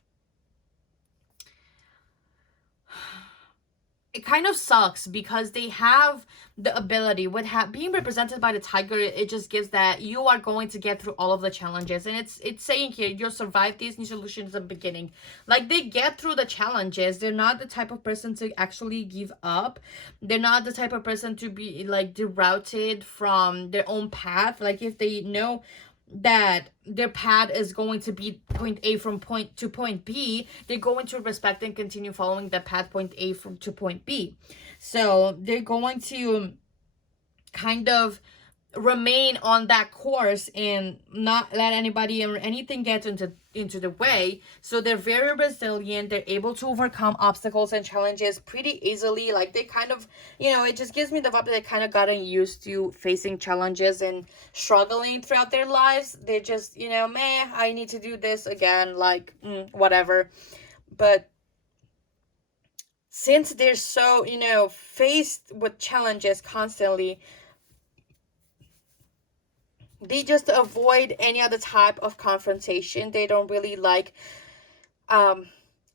sucks because they have the ability with being represented by the tiger. It just gives that you are going to get through all of the challenges, and it's saying here you'll survive these new solutions at the beginning. Like they get through the challenges. They're not the type of person to actually give up. They're not the type of person to be like derouted from their own path. Like if they know that their path is going to be point A from point to point B, they're going to respect and continue following the path point A to point B. So they're going to kind of remain on that course and not let anybody or anything get into the way. So they're very resilient. They're able to overcome obstacles and challenges pretty easily. Like they kind of, it just gives me the vibe that they kind of gotten used to facing challenges and struggling throughout their lives. They just, I need to do this again, like whatever. But since they're so, faced with challenges constantly, they just avoid any other type of confrontation. They don't really like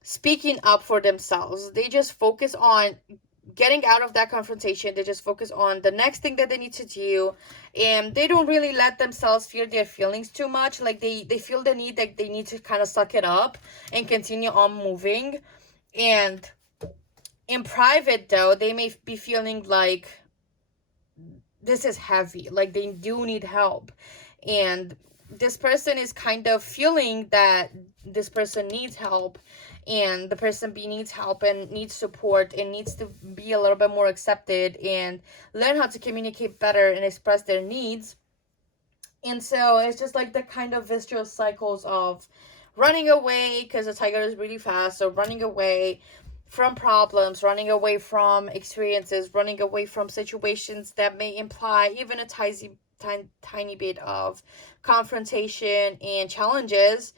speaking up for themselves. They just focus on getting out of that confrontation. They just focus on the next thing that they need to do, and they don't really let themselves feel their feelings too much. Like they feel the need that they need to kind of suck it up and continue on moving. And in private though, they may be feeling like this is heavy, like they do need help, and this person is kind of feeling that this person needs help, and the person B needs help and needs support and needs to be a little bit more accepted and learn how to communicate better and express their needs. And so it's just like the kind of vicious cycles of running away because the tiger is really fast, so running away from problems, running away from experiences, running away from situations that may imply even a tiny bit of confrontation and challenges.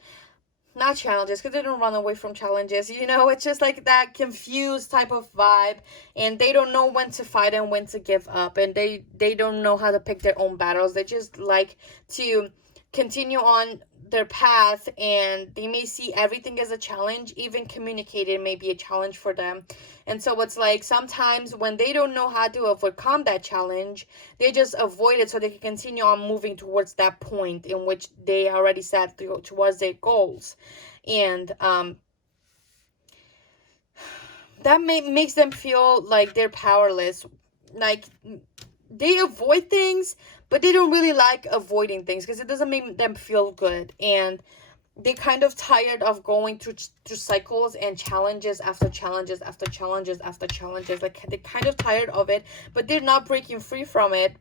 Not challenges, because they don't run away from challenges, it's just like that confused type of vibe, and they don't know when to fight and when to give up, and they don't know how to pick their own battles. They just like to continue on their path, and they may see everything as a challenge. Even communicating may be a challenge for them. And so it's like sometimes when they don't know how to overcome that challenge, they just avoid it so they can continue on moving towards that point in which they already set towards their goals. And that makes them feel like they're powerless. Like, they avoid things, but they don't really like avoiding things because it doesn't make them feel good. And they kind of tired of going through cycles and challenges after challenges after challenges after challenges. Like, they're kind of tired of it, but they're not breaking free from it,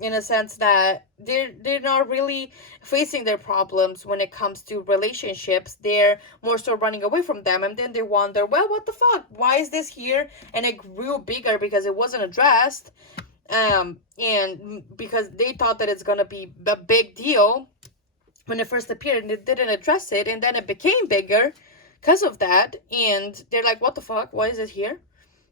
in a sense that they're not really facing their problems when it comes to relationships. They're more so running away from them, and then they wonder, well, what the fuck? Why is this here? And it grew bigger because it wasn't addressed. And because they thought that it's gonna be a big deal when it first appeared, and it didn't address it, and then it became bigger because of that, and they're like, what the fuck, why is it here?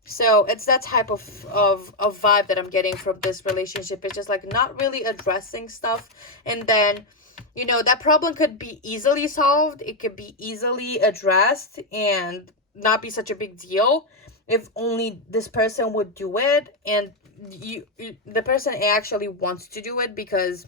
So it's that type of vibe that I'm getting from this relationship. It's just like not really addressing stuff, and then that problem could be easily solved, it could be easily addressed and not be such a big deal if only this person would do it. And the person actually wants to do it, because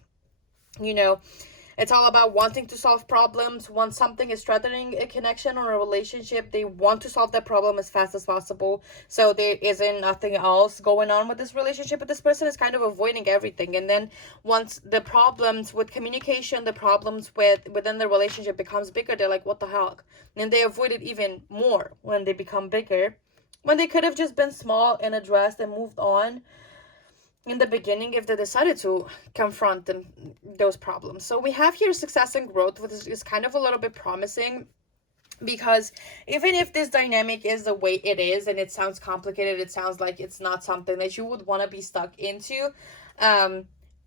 it's all about wanting to solve problems. Once something is threatening a connection or a relationship, they want to solve that problem as fast as possible, so there isn't nothing else going on with this relationship. But this person is kind of avoiding everything, and then once the problems with communication, the problems within the relationship becomes bigger, they're like, what the heck? And they avoid it even more when they become bigger, when they could have just been small and addressed and moved on in the beginning if they decided to confront those problems. So we have here success and growth, which is kind of a little bit promising, because even if this dynamic is the way it is and it sounds complicated, it sounds like it's not something that you would want to be stuck into,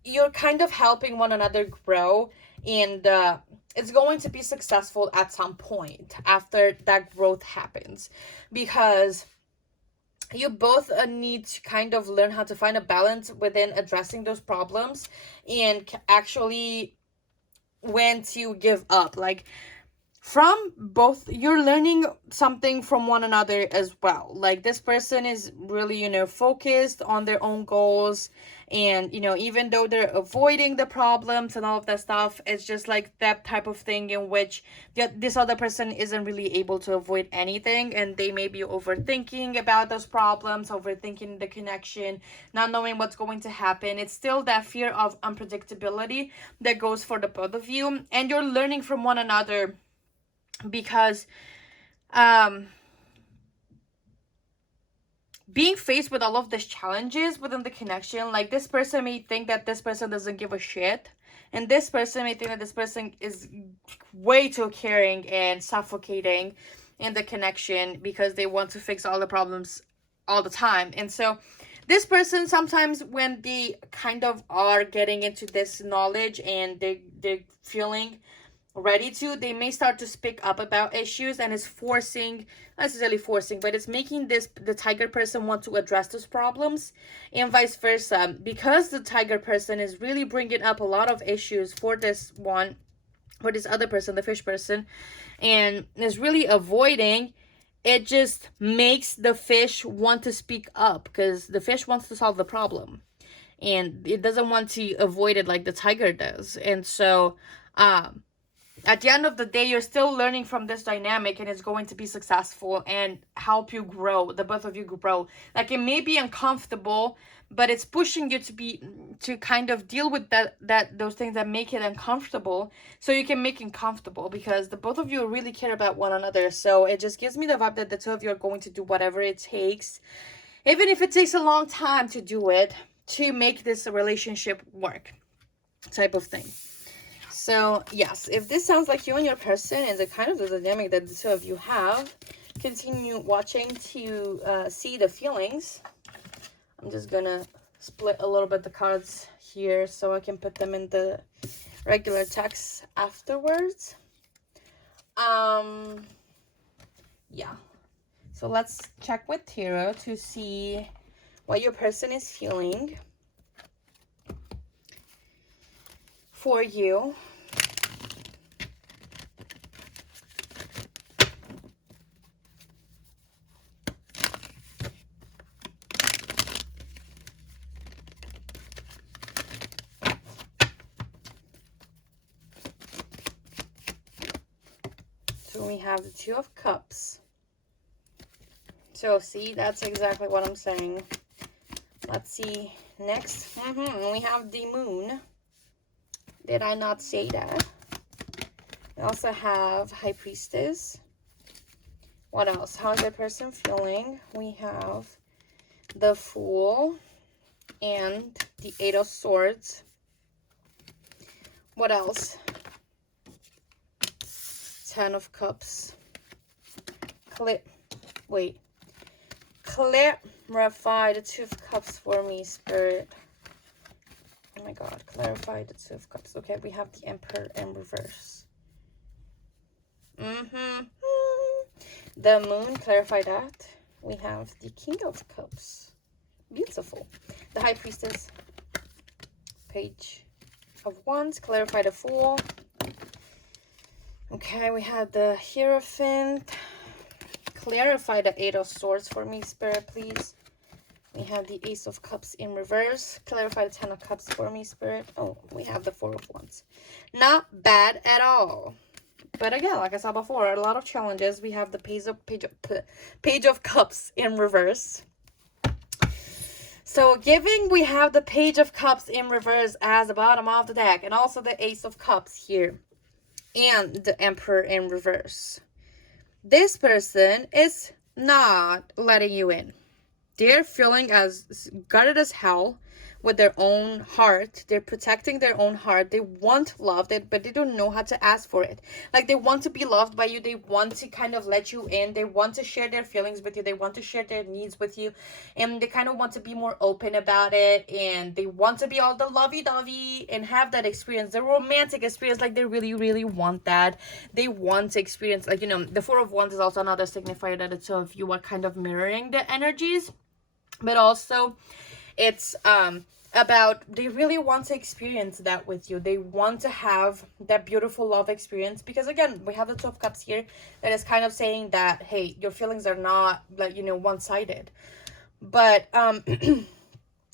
you're kind of helping one another grow, and it's going to be successful at some point after that growth happens, because you both need to kind of learn how to find a balance within addressing those problems, and actually when to give up. Like, from both, you're learning something from one another as well. Like, this person is really, focused on their own goals, and even though they're avoiding the problems and all of that stuff, it's just like that type of thing in which this other person isn't really able to avoid anything, and they may be overthinking about those problems, overthinking the connection, not knowing what's going to happen. It's still that fear of unpredictability that goes for the both of you, and you're learning from one another, because being faced with all of these challenges within the connection, like, this person may think that this person doesn't give a shit, and this person may think that this person is way too caring and suffocating in the connection because they want to fix all the problems all the time. And so this person, sometimes when they kind of are getting into this knowledge and they're feeling ready to, they may start to speak up about issues, and it's forcing, not necessarily forcing, but it's making the tiger person want to address those problems, and vice versa, because the tiger person is really bringing up a lot of issues for this other person, the fish person, and is really avoiding. It just makes the fish want to speak up, because the fish wants to solve the problem, and it doesn't want to avoid it like the tiger does. And so at the end of the day, you're still learning from this dynamic, and it's going to be successful and help you grow, the both of you grow. Like, it may be uncomfortable, but it's pushing you to be to kind of deal with those things that make it uncomfortable, so you can make it comfortable, because the both of you really care about one another. So it just gives me the vibe that the two of you are going to do whatever it takes, even if it takes a long time to do it, to make this relationship work, type of thing. So yes, if this sounds like you and your person and the kind of the dynamic that the two of you have, continue watching to see the feelings. I'm just gonna split a little bit the cards here so I can put them in the regular text afterwards. Yeah. So let's check with tarot to see what your person is feeling for you. So we have the Two of Cups. So see, that's exactly what I'm saying. Let's see next. We have the Moon. Did I not say that? We also have High Priestess. What else? How's that person feeling? We have the Fool and the Eight of Swords. What else? Ten of Cups. Clarify the Two of Cups for me, Spirit. Oh my God, clarify the Two of Cups. Okay, we have the Emperor in reverse. The Moon, clarify that. We have the King of Cups. Beautiful. The High Priestess. Page of Wands, clarify the Fool. Okay, we have the Hierophant. Clarify the Eight of Swords for me, Spirit, please. We have the Ace of Cups in reverse. Clarify the Ten of Cups for me, Spirit. Oh, we have the Four of Wands. Not bad at all. But again, like I said before, a lot of challenges. We have the Page of Cups in reverse. So we have the Page of Cups in reverse as the bottom of the deck. And also the Ace of Cups here. And the Emperor in reverse. This person is not letting you in. They're feeling as guarded as hell with their own heart. They're protecting their own heart. They want love, but they don't know how to ask for it. Like, they want to be loved by you. They want to kind of let you in. They want to share their feelings with you. They want to share their needs with you. And they kind of want to be more open about it. And they want to be all the lovey-dovey and have that experience, the romantic experience. Like, they really, really want that. They want to experience, like, you know, the Four of Wands is also another signifier that it's of you are kind of mirroring the energies. But also, it's about they really want to experience that with you. They want to have that beautiful love experience, because again, we have the Two of Cups here that is kind of saying that, hey, your feelings are not, like, you know, one-sided. But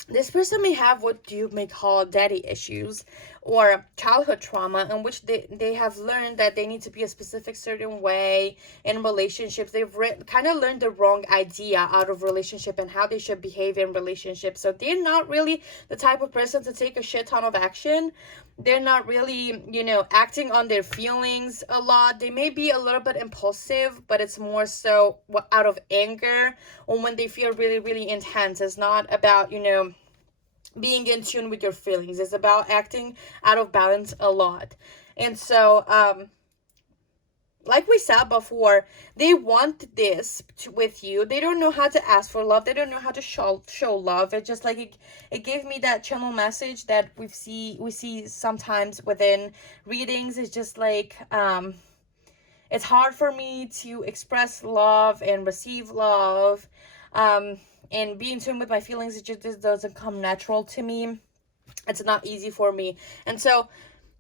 this person may have what you may call daddy issues or childhood trauma, in which they have learned that they need to be a specific certain way in relationships. They've kind of learned the wrong idea out of relationship and how they should behave in relationships. So they're not really the type of person to take a shit ton of action. They're not really, you know, acting on their feelings a lot. They may be a little bit impulsive, but it's more so out of anger or when they feel really, really intense. It's not about, you know, being in tune with your feelings. It's about acting out of balance a lot. And so, like we said before, they want this with you. They don't know how to ask for love. They don't know how to show love. It's just like it gave me that channel message that we see sometimes within readings. It's just like it's hard for me to express love and receive love. And be in tune with my feelings, it just doesn't come natural to me. It's not easy for me. And so,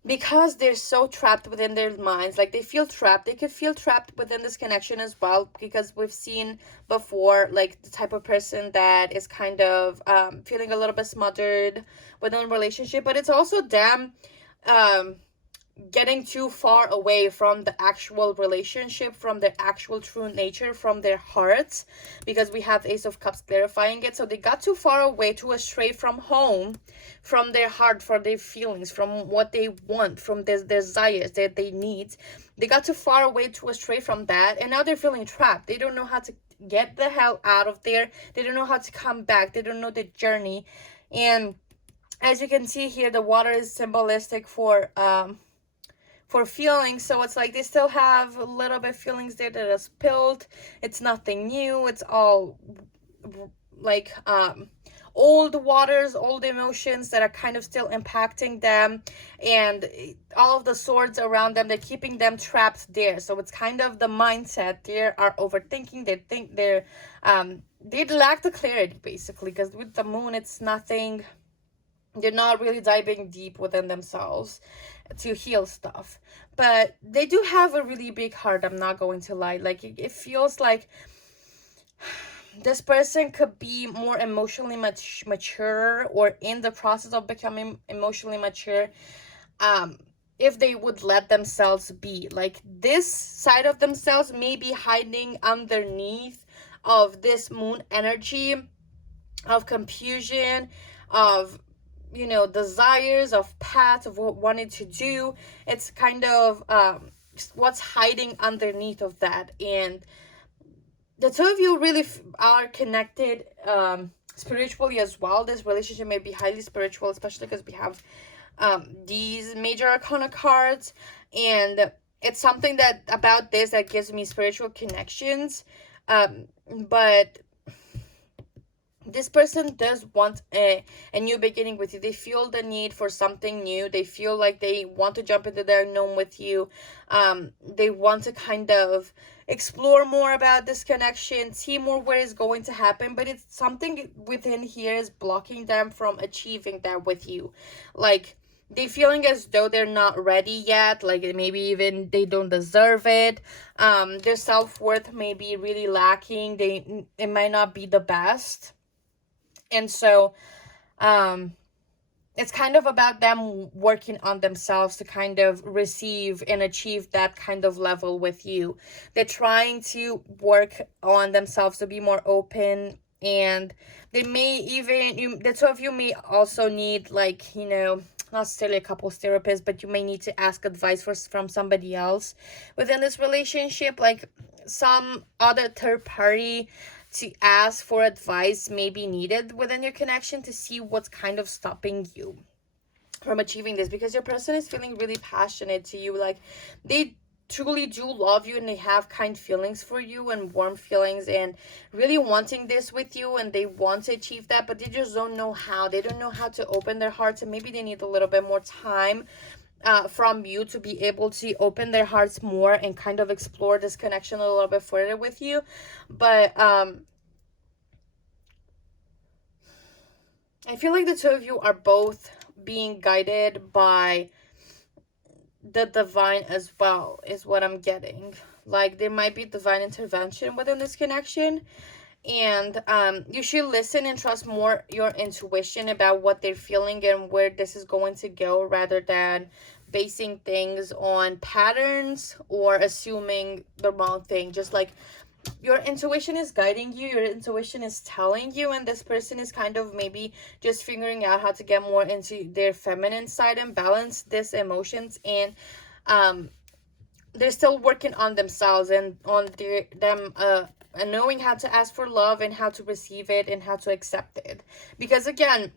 because they're so trapped within their minds, like they feel trapped, they could feel trapped within this connection as well, because we've seen before, like, the type of person that is kind of feeling a little bit smothered within a relationship. But it's also them getting too far away from the actual relationship, from their actual true nature, from their hearts, because we have Ace of Cups clarifying it. So they got too far away, too astray from home, from their heart, from their feelings, from what they want, from their desires that they need. They got too far away, too astray from that, and now they're feeling trapped. They don't know how to get the hell out of there. They don't know how to come back. They don't know the journey. And as you can see here, the water is symbolistic for feelings. So it's like they still have a little bit feelings there that are spilled. It's nothing new. It's all like old waters, old emotions that are kind of still impacting them, and all of the swords around them, they're keeping them trapped there. So it's kind of the mindset. They are overthinking. They lack the clarity, basically, because with the moon, it's nothing. They're not really diving deep within themselves to heal stuff, but they do have a really big heart. I'm not going to lie. Like, it feels like this person could be more emotionally mature, or in the process of becoming emotionally mature, if they would let themselves be. Like, this side of themselves may be hiding underneath of this moon energy of confusion, of desires, of paths, of what wanted to do. It's kind of what's hiding underneath of that. And the two of you really are connected spiritually as well. This relationship may be highly spiritual, especially because we have these major arcana cards, and it's something that about this that gives me spiritual connections. But this person does want a new beginning with you. They feel the need for something new. They feel like they want to jump into the unknown with you. They want to kind of explore more about this connection, see more where it's going to happen, but it's something within here is blocking them from achieving that with you. Like, they feeling as though they're not ready yet, like maybe even they don't deserve it. Their self-worth may be really lacking. It might not be the best. And so it's kind of about them working on themselves to kind of receive and achieve that kind of level with you. They're trying to work on themselves to be more open, and they may even, the two of you may also need, like, not necessarily a couples therapist, but you may need to ask advice from somebody else within this relationship, like some other third party to ask for advice may be needed within your connection to see what's kind of stopping you from achieving this, because your person is feeling really passionate to you. Like, they truly do love you, and they have kind feelings for you and warm feelings, and really wanting this with you, and they want to achieve that, but they just don't know how. They don't know how to open their hearts, and maybe they need a little bit more time from you to be able to open their hearts more and kind of explore this connection a little bit further with you. But I feel like the two of you are both being guided by the divine as well, is what I'm getting. Like, there might be divine intervention within this connection, and you should listen and trust more your intuition about what they're feeling and where this is going to go, rather than basing things on patterns or assuming the wrong thing. Just like, your intuition is guiding you, your intuition is telling you, and this person is kind of maybe just figuring out how to get more into their feminine side and balance these emotions. And they're still working on themselves and on them knowing how to ask for love and how to receive it and how to accept it. Because again,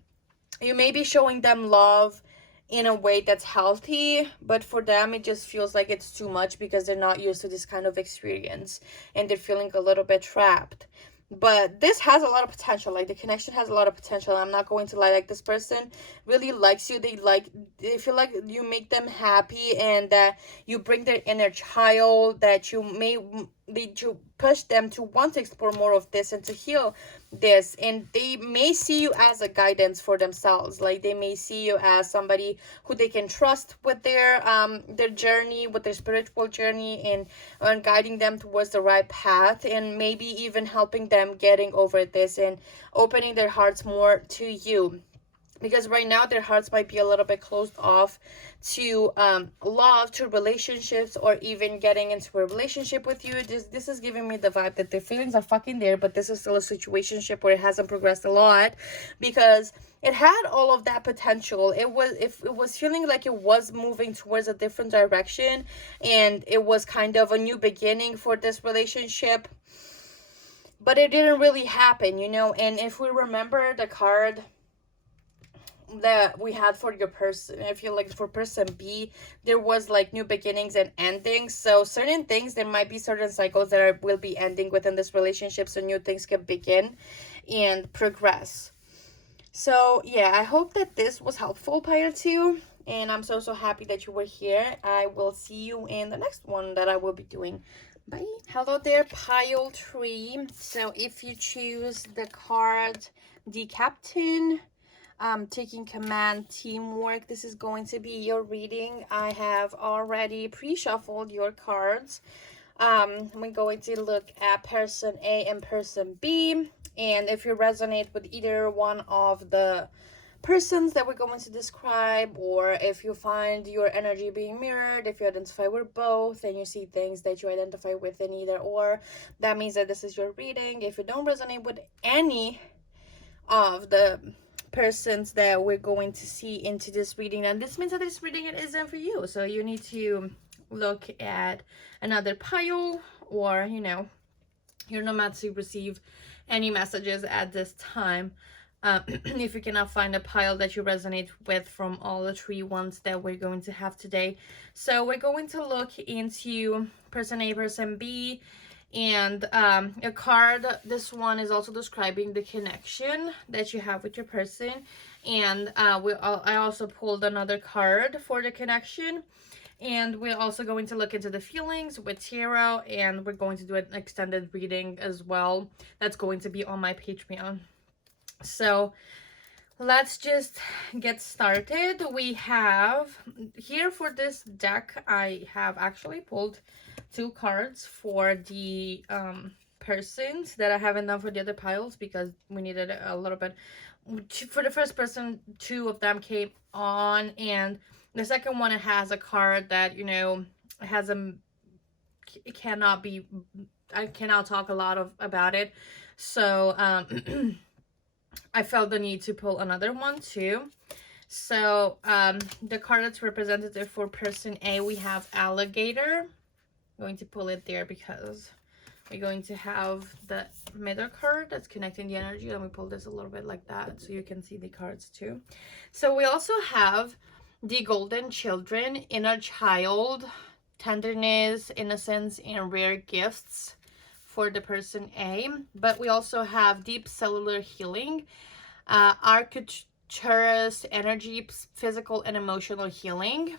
you may be showing them love in a way that's healthy, but for them it just feels like it's too much because they're not used to this kind of experience and they're feeling a little bit trapped. But this has a lot of potential. Like, the connection has a lot of potential. I'm not going to lie. Like, this person really likes you. They feel like you make them happy, and that you bring their inner child, that you may lead to push them to want to explore more of this and to heal this. And they may see you as a guidance for themselves. Like, they may see you as somebody who they can trust with their journey, with their spiritual journey, and guiding them towards the right path, and maybe even helping them getting over this and opening their hearts more to you. because right now their hearts might be a little bit closed off to love, to relationships, or even getting into a relationship with you. This is giving me the vibe that their feelings are fucking there, but this is still a situationship where it hasn't progressed a lot, because it had all of that potential. If it was feeling like it was moving towards a different direction, and it was kind of a new beginning for this relationship, but it didn't really happen, you know. And if we remember the card that we had for your person, I feel like for person B, there was like new beginnings and endings. So certain things, there might be certain cycles that will be ending within this relationship, so new things can begin and progress. So yeah, I hope that this was helpful, pile 2, and I'm so happy that you were here. I will see you in the next one that I will be doing. Bye. Hello there, pile 3. So if you choose the card the captain, taking command, teamwork, this is going to be your reading. I have already pre-shuffled your cards. We're going to look at person A and person B, and if you resonate with either one of the persons that we're going to describe, or if you find your energy being mirrored, if you identify with both and you see things that you identify with in either or, that means that this is your reading. If you don't resonate with any of the persons that we're going to see into this reading, and this means that this reading it isn't for you, so you need to look at another pile, or you know, you're not meant to receive any messages at this time. If you cannot find a pile that you resonate with from all the 3 ones that we're going to have today. So we're going to look into person A, person B, and a card. This one is also describing the connection that you have with your person, and I also pulled another card for the connection, and we're also going to look into the feelings with tarot, and we're going to do an extended reading as well that's going to be on my Patreon. So let's just get started. We have here for this deck, I have actually pulled 2 cards for the persons that I haven't done for the other piles, because we needed a little bit. For the first person, 2 of them came on, and the second one, it has a card that, you know, has it cannot be, I cannot talk a lot about it, so I felt the need to pull another one too. So the card that's representative for person A, we have alligator. I'm going to pull it there because we're going to have the middle card that's connecting the energy. Let me pull this a little bit like that so you can see the cards too. So we also have the golden children, inner child, tenderness, innocence, and rare gifts for the person A. But we also have deep cellular healing, Arcturus energy, physical and emotional healing.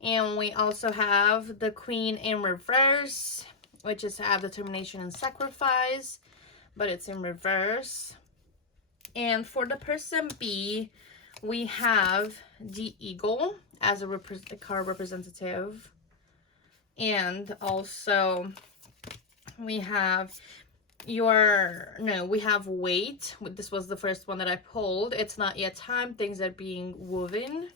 And we also have the Queen in reverse, which is to have determination and sacrifice, but it's in reverse. And for the person B, we have the Eagle as a card representative. And also we have we have wait. This was the first one that I pulled. It's not yet time. Things are being woven.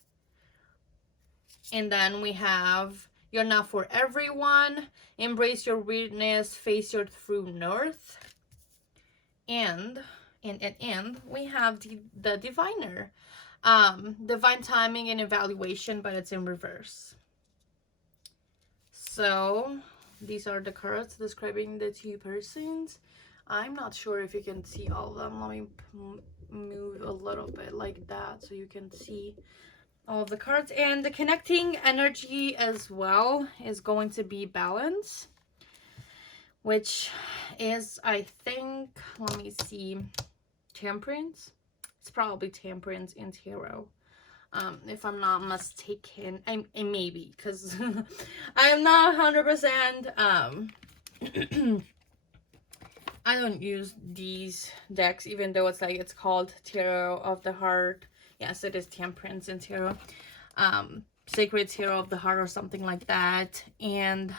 And then we have you're not for everyone. Embrace your weirdness. Face your true north. And we have the diviner. Divine timing and evaluation, but it's in reverse. So these are the cards describing the 2 persons. I'm not sure if you can see all of them. Let me move a little bit like that so you can see all of the cards. And the connecting energy as well is going to be balance, which is, I think, let me see, temperance. It's probably temperance in tarot, if I'm not mistaken. I maybe, because I'm not 100%. I don't use these decks, even though it's called Tarot of the Heart. Yes, it is temperance in tarot. Sacred Tarot of the Heart or something like that. And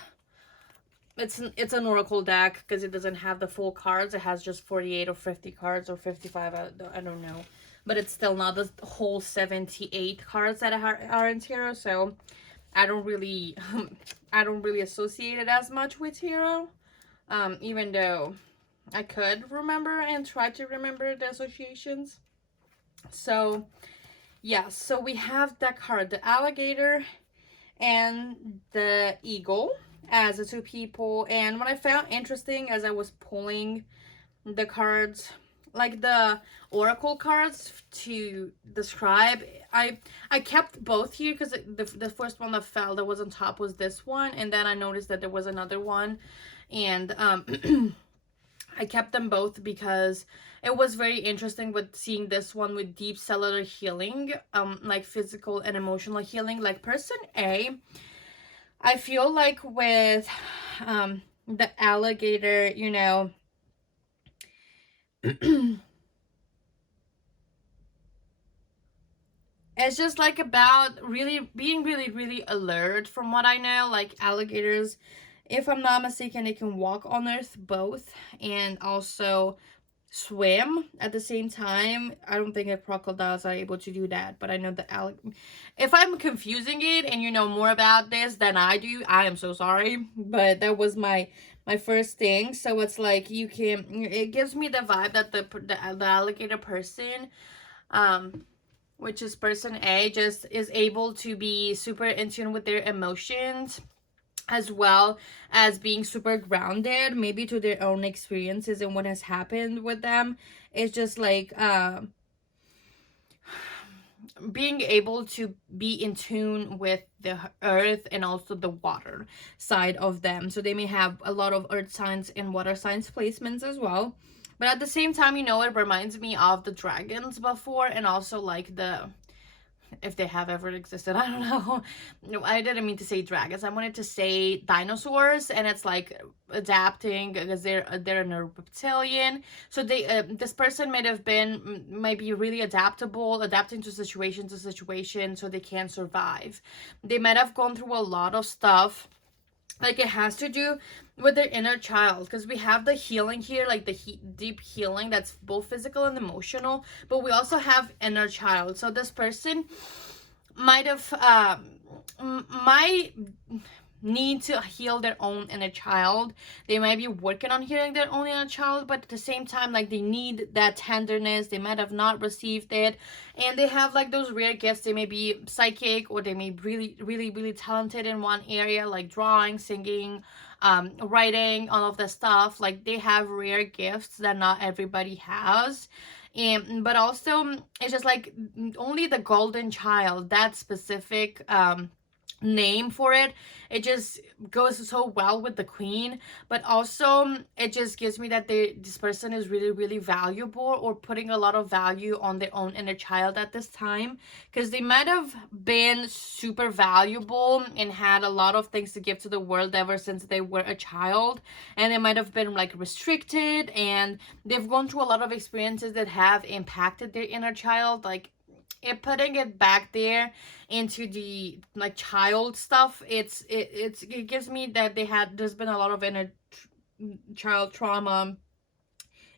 it's an oracle deck because it doesn't have the full cards. It has just 48 or 50 cards or 55. I don't know. but it's still not the whole 78 cards that are in tarot. So I don't really I don't really associate it as much with tarot, even though I could remember and try to remember the associations. So yeah, so we have that card, the alligator and the eagle, as the two people. And what I found interesting as I was pulling the cards, like the oracle cards to describe, I kept both here because the first one that fell that was on top was this one, and then I noticed that there was another one, and I kept them both because it was very interesting with seeing this one with deep cellular healing, like physical and emotional healing. Like person A, I feel like with the alligator, you know, it's just like about really being really alert. From what I know, like alligators, if I'm not mistaken, they can walk on earth both and also swim at the same time. I don't think that crocodiles are able to do that, but I know that if I'm confusing it and you know more about this than I do, I am so sorry, but that was my first thing. So it's like you can, it gives me the vibe that the alligator person, which is person A, just is able to be super in tune with their emotions, as well as being super grounded, maybe to their own experiences and what has happened with them. It's just like being able to be in tune with the earth and also the water side of them. So they may have a lot of earth signs and water signs placements as well. But at the same time, you know, it reminds me of the dragons before, and also like the, if they have ever existed, I don't know. No, I didn't mean to say dragons. I wanted to say dinosaurs, and it's like adapting because they're a reptilian. So they this person might be really adapting to situation, so they can survive. They might have gone through a lot of stuff, like it has to do with their inner child, because we have the healing here, like the deep healing that's both physical and emotional, but we also have inner child. So this person might have might need to heal their own inner child. They might be working on healing their own inner child, but at the same time, like they need that tenderness. They might have not received it, and they have like those rare gifts. They may be psychic, or they may be really talented in one area, like drawing, singing, writing, all of that stuff. Like they have rare gifts that not everybody has. And but also it's just like only the golden child, that specific name for it just goes so well with the queen. But also it just gives me that this person is really valuable, or putting a lot of value on their own inner child at this time, because they might have been super valuable and had a lot of things to give to the world ever since they were a child, and they might have been like restricted, and they've gone through a lot of experiences that have impacted their inner child. Like putting it back there into the like child stuff, it gives me that there's been a lot of inner child trauma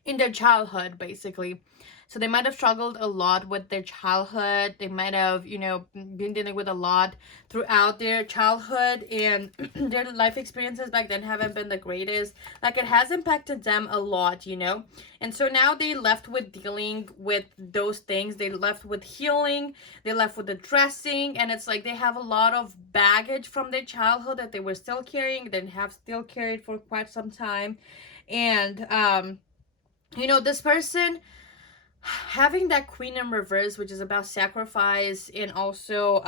in their childhood, basically. So they might have struggled a lot with their childhood. They might have, you know, been dealing with a lot throughout their childhood, and their life experiences back then haven't been the greatest. Like it has impacted them a lot, you know. And so now they left with dealing with those things. They left with healing. They left with addressing, and it's like they have a lot of baggage from their childhood that they were still carrying, they have still carried for quite some time. And you know, this person having that queen in reverse, which is about sacrifice and also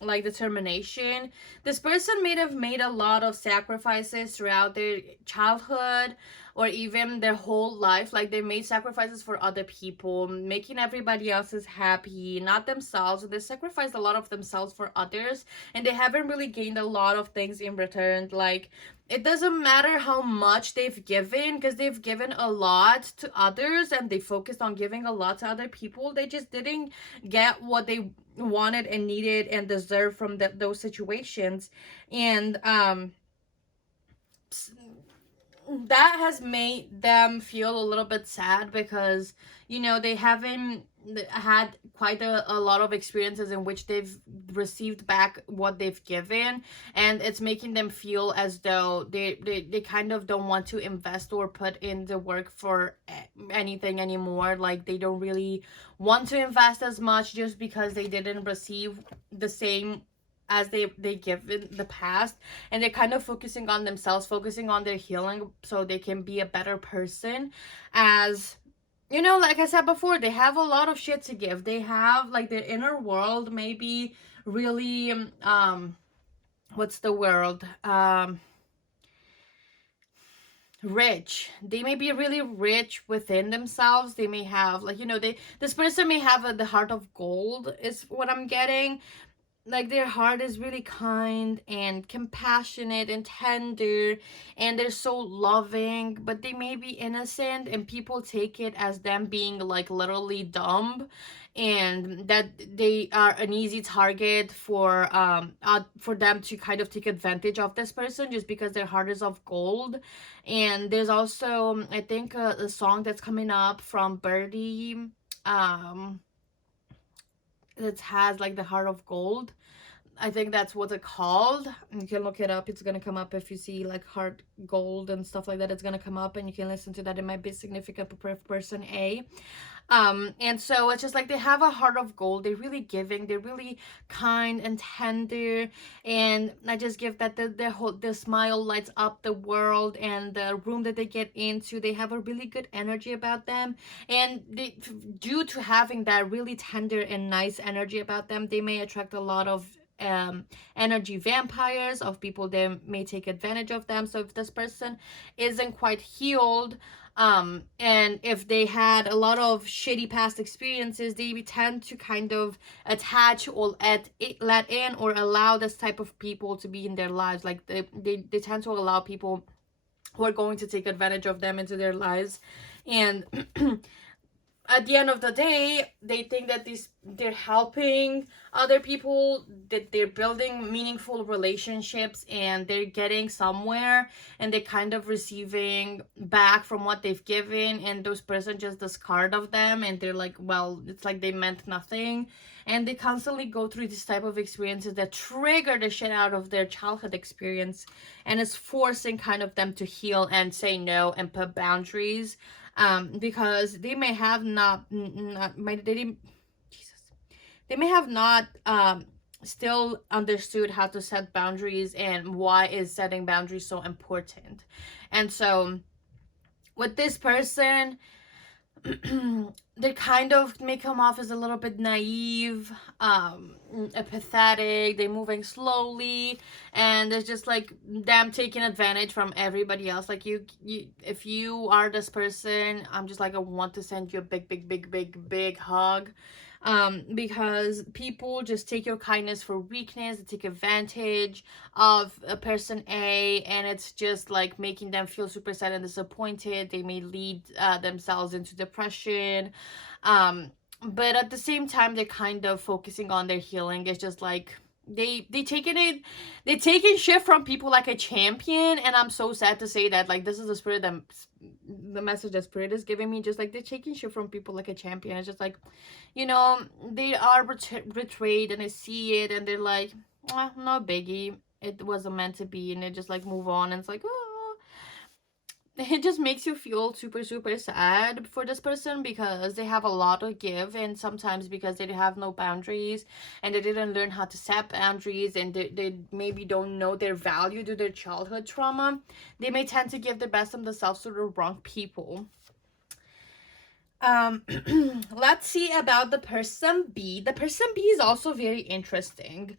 like determination. This person may have made a lot of sacrifices throughout their childhood, or even their whole life. Like they made sacrifices for other people, making everybody else's happy, not themselves. They sacrificed a lot of themselves for others, and they haven't really gained a lot of things in return. Like it doesn't matter how much they've given, because they've given a lot to others and they focused on giving a lot to other people. They just didn't get what they wanted and needed and deserved from those situations. And that has made them feel a little bit sad, because you know they haven't had quite a lot of experiences in which they've received back what they've given, and it's making them feel as though they kind of don't want to invest or put in the work for anything anymore. Like they don't really want to invest as much just because they didn't receive the same as they give in the past, and they're kind of focusing on themselves, focusing on their healing so they can be a better person. As you know, like I said before, they have a lot of shit to give. They have like their inner world maybe really what's the word, rich. They may be really rich within themselves. They may have, like, you know, this person may have the heart of gold is what I'm getting. Like their heart is really kind and compassionate and tender, and they're so loving, but they may be innocent, and people take it as them being like literally dumb, and that they are an easy target for them to kind of take advantage of this person just because their heart is of gold. And there's also, I think, a song that's coming up from Birdie, um that has like the heart of gold. I think that's what it's called. You can look it up. It's gonna come up if you see like heart gold and stuff like that. It's gonna come up, and you can listen to that. It might be significant for person A. And so it's just like they have a heart of gold. They're really giving. They're really kind and tender. And I just give that the smile lights up the world, and the room that they get into, they have a really good energy about them. And they, due to having that really tender and nice energy about them, they may attract a lot of energy vampires, of people that may take advantage of them. So if this person isn't quite healed, and if they had a lot of shitty past experiences, they tend to kind of attach or let in or allow this type of people to be in their lives. Like they tend to allow people who are going to take advantage of them into their lives. And at the end of the day, they think that they're helping other people, that they're building meaningful relationships, and they're getting somewhere, and they're kind of receiving back from what they've given, and those person just discard of them, and they're like, well, it's like they meant nothing. And they constantly go through this type of experiences that trigger the shit out of their childhood experience, and it's forcing kind of them to heal and say no and put boundaries, because they may have they may have not still understood how to set boundaries, and why is setting boundaries so important. And so with this person, they kind of may come off as a little bit naive, apathetic. They're moving slowly, and it's just like them taking advantage from everybody else. Like you if you are this person, I'm just like, I want to send you a big hug, because people just take your kindness for weakness. They take advantage of a person A, and it's just like making them feel super sad and disappointed. They may lead themselves into depression, but at the same time, they're kind of focusing on their healing. It's just like they taking shit from people like a champion. And I'm so sad to say that, like, this is the spirit that the message that spirit is giving me. Just like they're taking shit from people like a champion. It's just like, you know, they are betrayed, and they see it, and they're like, no biggie, it wasn't meant to be, and they just like move on. And it's like, oh, it just makes you feel super sad for this person, because they have a lot to give, and sometimes because they have no boundaries, and they didn't learn how to set boundaries, and they maybe don't know their value due to their childhood trauma, they may tend to give the best of themselves to the wrong people. Let's see about the person B. The person B is also very interesting,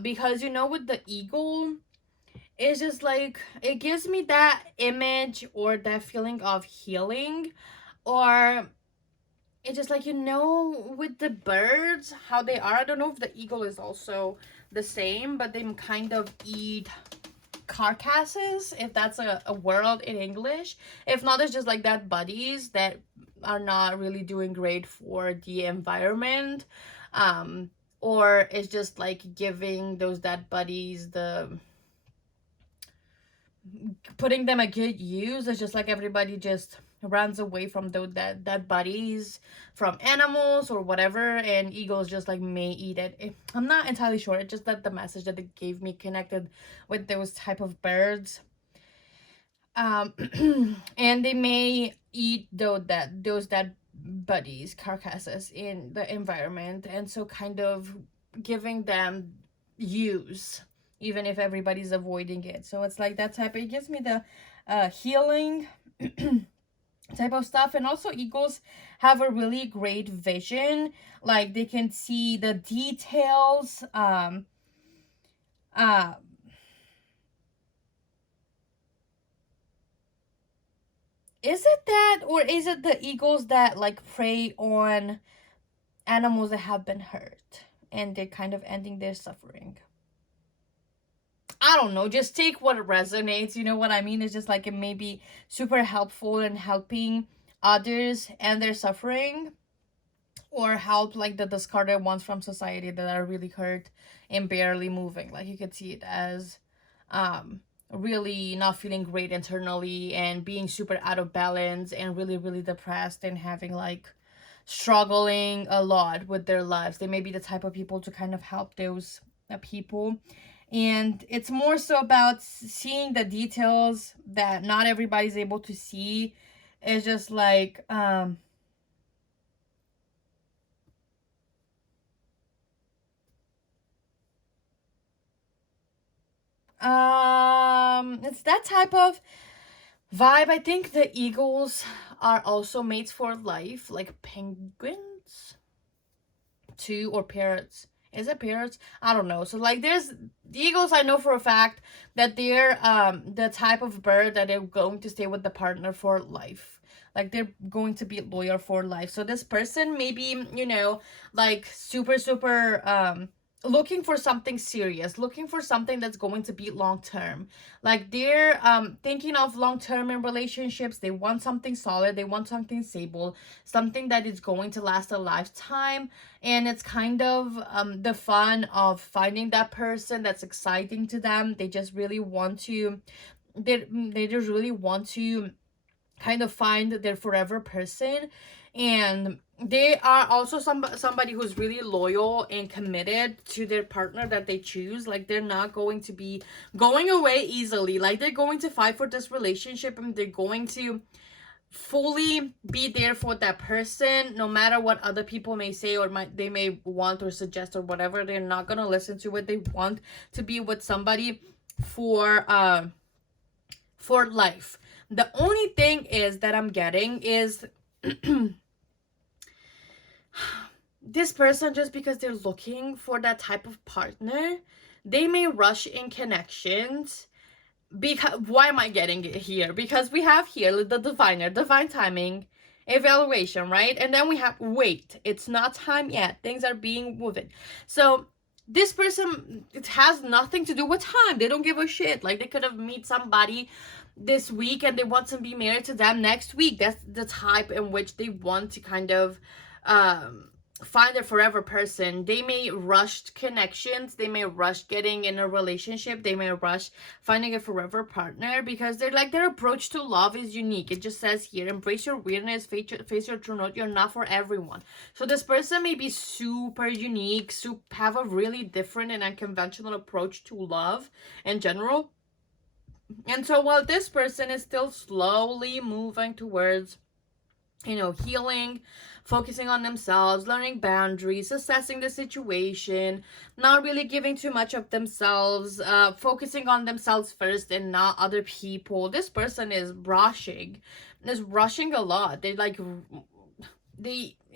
because, you know, with the eagle, it's just like, it gives me that image or that feeling of healing. Or it's just like, you know, with the birds, how they are. I don't know if the eagle is also the same, but they kind of eat carcasses, if that's a word in English. If not, it's just like that buddies that are not really doing great for the environment, or it's just like giving those dead buddies putting them a good use. It's just like everybody just runs away from those that buddies from animals or whatever, and eagles just like may eat it. I'm not entirely sure. It's just that the message that it gave me connected with those type of birds. And they may eat those dead buddies carcasses in the environment, and so kind of giving them use even if everybody's avoiding it. So it's like that type. It gives me the healing type of stuff. And also eagles have a really great vision, like they can see the details. Is it that, or is it the eagles that like prey on animals that have been hurt and they're kind of ending their suffering? I don't know, just take what resonates, you know what I mean? It's just like it may be super helpful in helping others and their suffering, or help like the discarded ones from society that are really hurt and barely moving. Like you could see it as really not feeling great internally and being super out of balance and really really depressed and having like struggling a lot with their lives. They may be the type of people to kind of help those people. And it's more so about seeing the details that not everybody's able to see. It's just like it's that type of vibe. I think the eagles are also mates for life, like penguins too, or parrots. Is it parrots? I don't know. So like there's the eagles, I know for a fact that they're the type of bird that they're going to stay with the partner for life. Like they're going to be loyal for life. So this person maybe, you know, like super looking for something serious, looking for something that's going to be long term. Like they're thinking of long term in relationships. They want something solid, they want something stable, something that is going to last a lifetime. And it's kind of the fun of finding that person that's exciting to them. They just really want to they just really want to kind of find their forever person. And they are also somebody who's really loyal and committed to their partner that they choose. Like they're not going to be going away easily. Like they're going to fight for this relationship, and they're going to fully be there for that person no matter what other people may say or they may want or suggest or whatever. They're not gonna listen to it. They want to be with somebody for life. The only thing is that I'm getting is this person, just because they're looking for that type of partner, they may rush in connections. Because why am I getting it here? Because we have here the divine timing, evaluation, right? And then we have wait, it's not time yet, things are being moving. So this person, it has nothing to do with time. They don't give a shit. Like they could have meet somebody this week and they want to be married to them next week. That's the type in which they want to kind of find a forever person. They may rush connections, they may rush getting in a relationship, they may rush finding a forever partner, because they're like, their approach to love is unique. It just says here, embrace your weirdness, face your true note. You're not for everyone. So this person may be super unique, have a really different and unconventional approach to love in general. And so while this person is still slowly moving towards, you know, healing, focusing on themselves, learning boundaries, assessing the situation, not really giving too much of themselves, focusing on themselves first and not other people, this person is rushing a lot.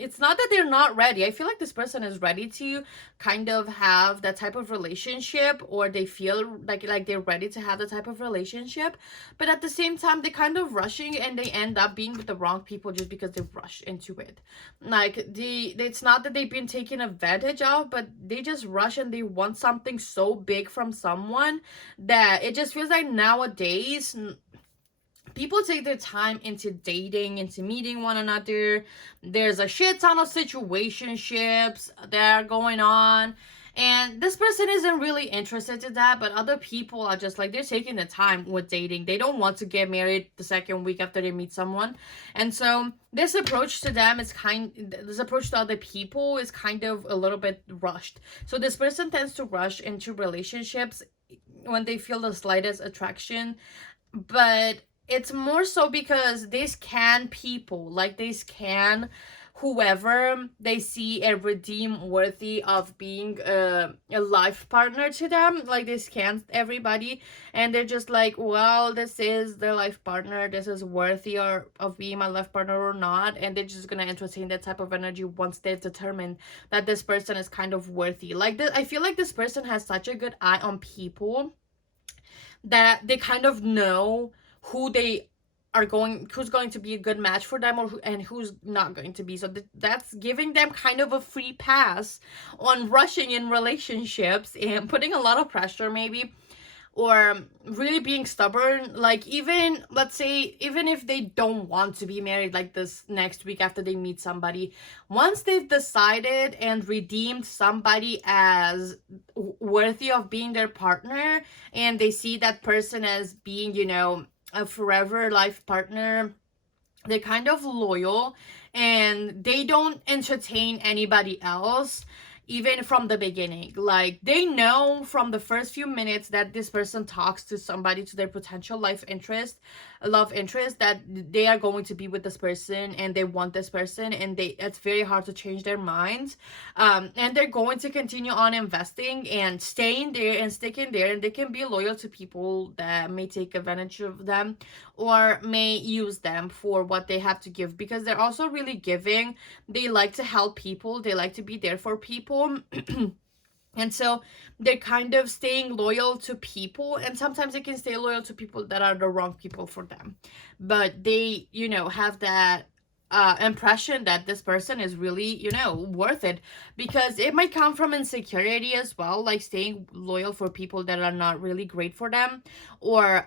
It's not that they're not ready. I feel like this person is ready to kind of have that type of relationship, or they feel like they're ready to have the type of relationship, but at the same time they're kind of rushing and they end up being with the wrong people just because they rush into it. Like it's not that they've been taken advantage of, but they just rush and they want something so big from someone that it just feels like nowadays people take their time into dating, into meeting one another. There's a shit ton of situationships that are going on. And this person isn't really interested in that, but other people are just like, they're taking the time with dating. They don't want to get married the second week after they meet someone. And so this approach to them is this approach to other people is kind of a little bit rushed. So this person tends to rush into relationships when they feel the slightest attraction, but it's more so because they scan people, like they scan whoever they see and redeem worthy of being a life partner to them. Like they scan everybody and they're just like, well, this is their life partner, this is worthy of being my life partner or not, and they're just gonna entertain that type of energy once they've determined that this person is kind of worthy. Like this, I feel like this person has such a good eye on people that they kind of know who they who's going to be a good match for them, and who's not going to be. So that's giving them kind of a free pass on rushing in relationships and putting a lot of pressure maybe, or really being stubborn. Like, even, let's say, even if they don't want to be married like this next week after they meet somebody, once they've decided and redeemed somebody as worthy of being their partner, and they see that person as being, you know, a forever life partner, they're kind of loyal and they don't entertain anybody else even from the beginning. Like, they know from the first few minutes that this person talks to somebody, to their potential love interest, that they are going to be with this person and they want this person, and it's very hard to change their minds. And they're going to continue on investing and staying there and sticking there, and they can be loyal to people that may take advantage of them or may use them for what they have to give, because they're also really giving. They like to help people, they like to be there for people. And so they're kind of staying loyal to people, and sometimes they can stay loyal to people that are the wrong people for them, but they, you know, have that impression that this person is really, you know, worth it, because it might come from insecurity as well, like staying loyal for people that are not really great for them, or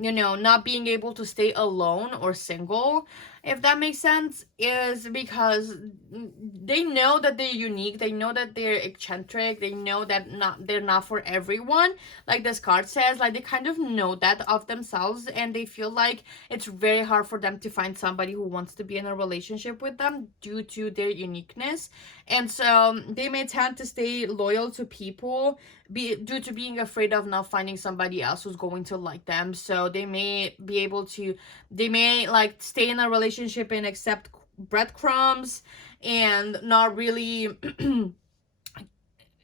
you know, not being able to stay alone or single, if that makes sense, is because they know that they're unique, they know that they're eccentric, they know that they're not for everyone, like this card says. Like, they kind of know that of themselves, and they feel like it's very hard for them to find somebody who wants to be in a relationship with them due to their uniqueness. And so they may tend to stay loyal to people due to being afraid of not finding somebody else who's going to like them. So they may like stay in a relationship and accept breadcrumbs and not really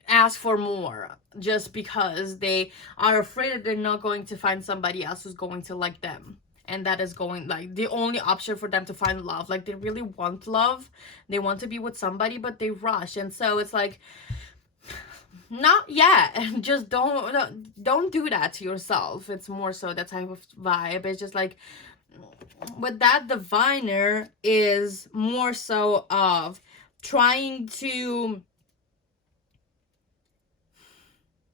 ask for more, just because they are afraid that they're not going to find somebody else who's going to like them, and that is going, like, the only option for them to find love. Like, they really want love, they want to be with somebody, but they rush. And so it's like, not yet. Just don't do that to yourself. It's more so that type of vibe. It's just like, with that, diviner is more so of trying to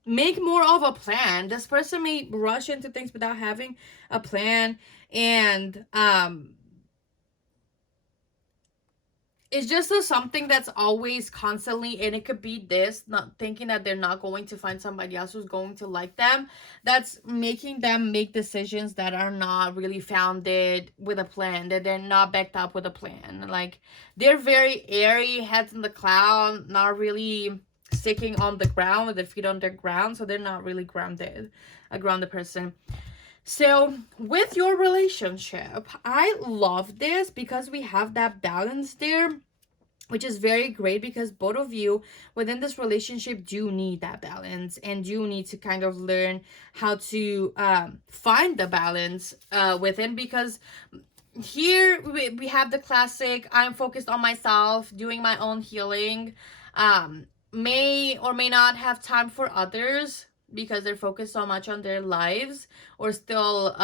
make more of a plan. This person may rush into things without having a plan, and it's just something that's always constantly, and it could be this, not thinking that they're not going to find somebody else who's going to like them, that's making them make decisions that are not really founded with a plan, that they're not backed up with a plan. Like, they're very airy, heads in the cloud, not really sticking on the ground with their feet on the ground, so they're not really a grounded person. So with your relationship, I love this because we have that balance there, which is very great, because both of you within this relationship do need that balance, and you need to kind of learn how to find the balance within, because here we have the classic, I'm focused on myself, doing my own healing, may or may not have time for others because they're focused so much on their lives, or still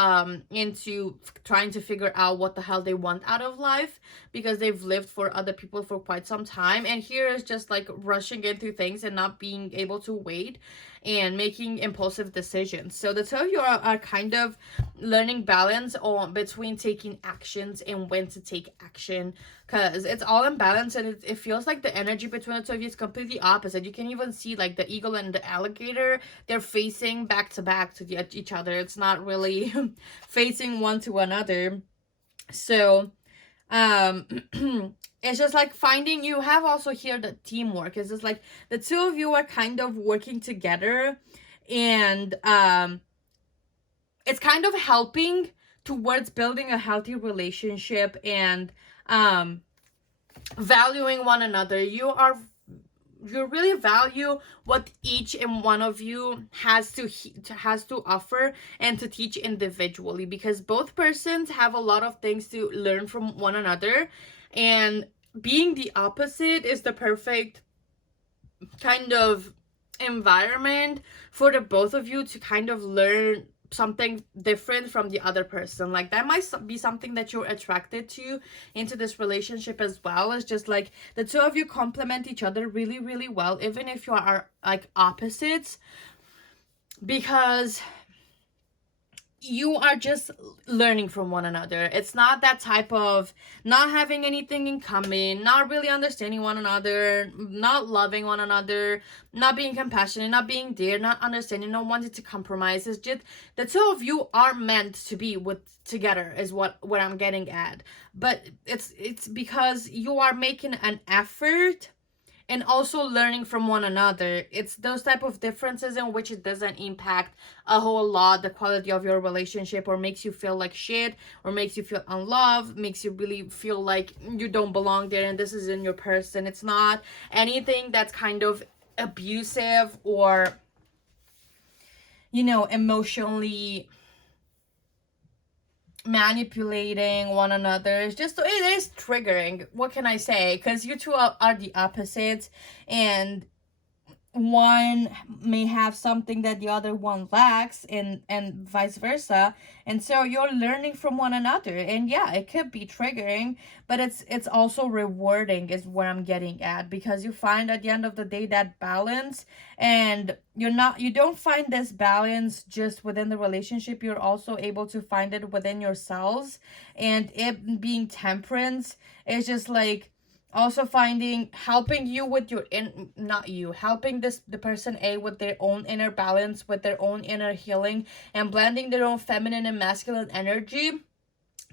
into trying to figure out what the hell they want out of life, because they've lived for other people for quite some time. And here is just like rushing into things and not being able to wait and making impulsive decisions. So the two of you are kind of learning balance on between taking actions and when to take action, because it's all in balance, and it feels like the energy between the two of you is completely opposite. You can even see like the eagle and the alligator, they're facing back to back to each other. It's not really facing one to another. So it's just like finding, you have also here the teamwork. It's just like the two of you are kind of working together, and it's kind of helping towards building a healthy relationship and valuing one another. You really value what each and one of you has to offer and to teach individually, because both persons have a lot of things to learn from one another, and being the opposite is the perfect kind of environment for the both of you to kind of learn something different from the other person. Like that might be something that you're attracted to into this relationship as well. It's just like the two of you complement each other really, really well, even if you are like opposites, because you are just learning from one another. It's not that type of not having anything in common, not really understanding one another, not loving one another, not being compassionate, not being there, not understanding, not wanting to compromise. It's just the two of you are meant to be together is what I'm getting at. But it's because you are making an effort and also learning from one another. It's those type of differences in which it doesn't impact a whole lot the quality of your relationship, or makes you feel like shit, or makes you feel unloved, makes you really feel like you don't belong there and this isn't your person. It's not anything that's kind of abusive or, you know, emotionally manipulating one another. It's just, it is triggering. What can I say? Because you two are the opposites, and one may have something that the other one lacks, and vice versa. And so you're learning from one another, and yeah, it could be triggering, but it's also rewarding is what I'm getting at, because you find at the end of the day that balance, and you don't find this balance just within the relationship. You're also able to find it within yourselves, and it being temperance is just like also helping you with your helping the person A with their own inner balance, with their own inner healing, and blending their own feminine and masculine energy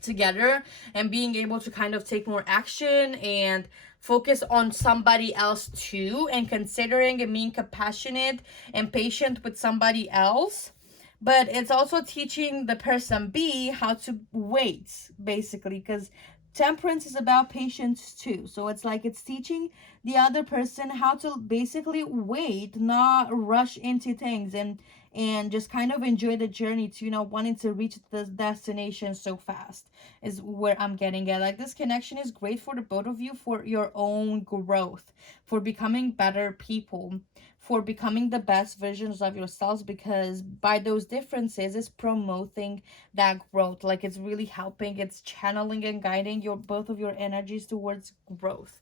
together, and being able to kind of take more action and focus on somebody else too, and considering and being compassionate and patient with somebody else. But it's also teaching the person B how to wait, basically, because temperance is about patience too. So it's like it's teaching the other person how to basically wait, not rush into things, and just kind of enjoy the journey to, you know, wanting to reach the destination so fast is where I'm getting at. Like, this connection is great for the both of you, for your own growth, for becoming better people, for becoming the best versions of yourselves, because by those differences it's promoting that growth. Like, it's really helping, it's channeling and guiding both of your energies towards growth.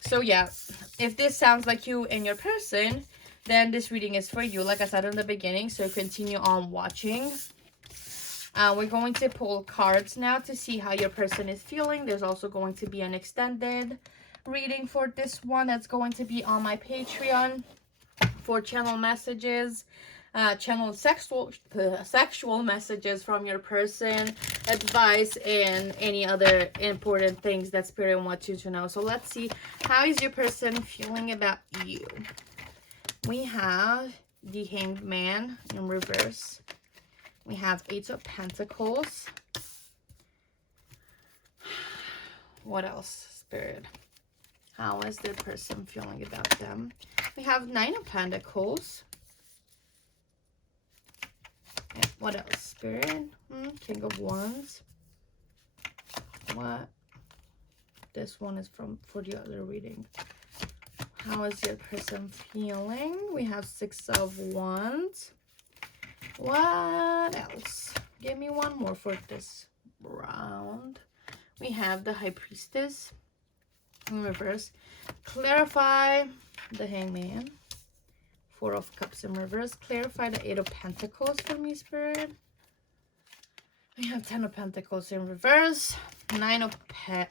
So yeah, if this sounds like you and your person, then this reading is for you, like I said in the beginning. So continue on watching. We're going to pull cards now to see how your person is feeling. There's also going to be an extended reading for this one that's going to be on my Patreon for channel messages, channel sexual messages from your person, advice, and any other important things that Spirit wants you to know. So let's see, how is your person feeling about you? We have the Hanged Man in reverse. We have Eight of Pentacles. What else, Spirit? How is the person feeling about them? We have Nine of Pentacles. Yeah, what else, Spirit? King of Wands. What? This one is for the other reading. How is your person feeling? We have Six of Wands. What else? Give me one more for this round. We have the High Priestess in reverse. Clarify the Hangman Four of Cups in reverse. Clarify the Eight of Pentacles for me, Spirit. We have 10 of Pentacles in reverse. 9 of Pentacles.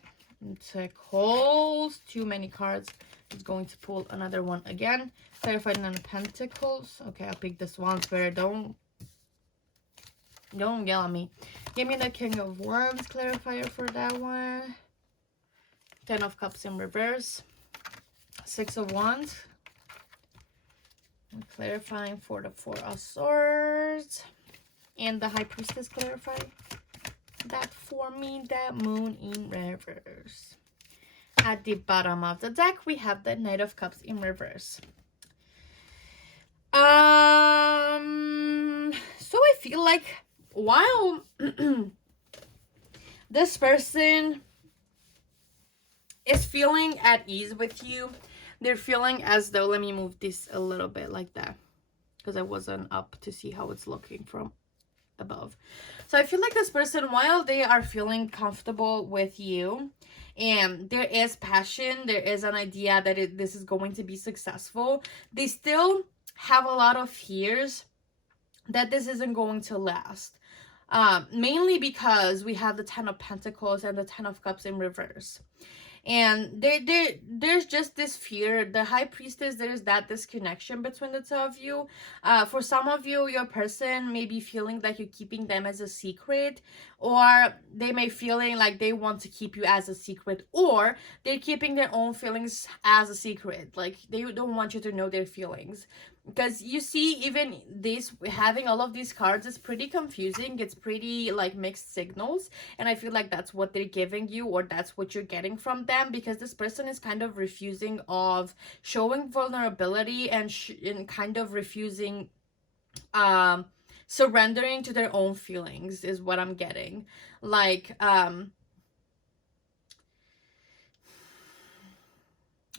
Too many cards. It's going to pull another one again. Clarify 9 of Pentacles. Okay, I'll pick this one, Spirit. Don't yell at me. Give me the King of Wands clarifier for that one. 10 of Cups in reverse. 6 of Wands. And clarifying for the Four of Swords. And the High Priestess clarify that for me, that Moon in reverse. At the bottom of the deck, we have the Knight of Cups in reverse. So I feel like while this person is feeling at ease with you, they're feeling as though, let me move this a little bit like that, because I wasn't up to see how it's looking from above. So I feel like this person, while they are feeling comfortable with you and there is passion, there is an idea that this is going to be successful, they still have a lot of fears that this isn't going to last. Mainly because we have the 10 of Pentacles and the 10 of Cups in reverse. And there's just this fear. The High Priestess, there's that disconnection between the two of you. For some of you, your person may be feeling like you're keeping them as a secret, or they may feeling like they want to keep you as a secret, or they're keeping their own feelings as a secret. Like they don't want you to know their feelings. Because you see, even this, having all of these cards is pretty confusing. It's pretty like mixed signals, and I feel like that's what they're giving you, or that's what you're getting from them, because this person is kind of refusing of showing vulnerability and kind of refusing surrendering to their own feelings is what I'm getting. Like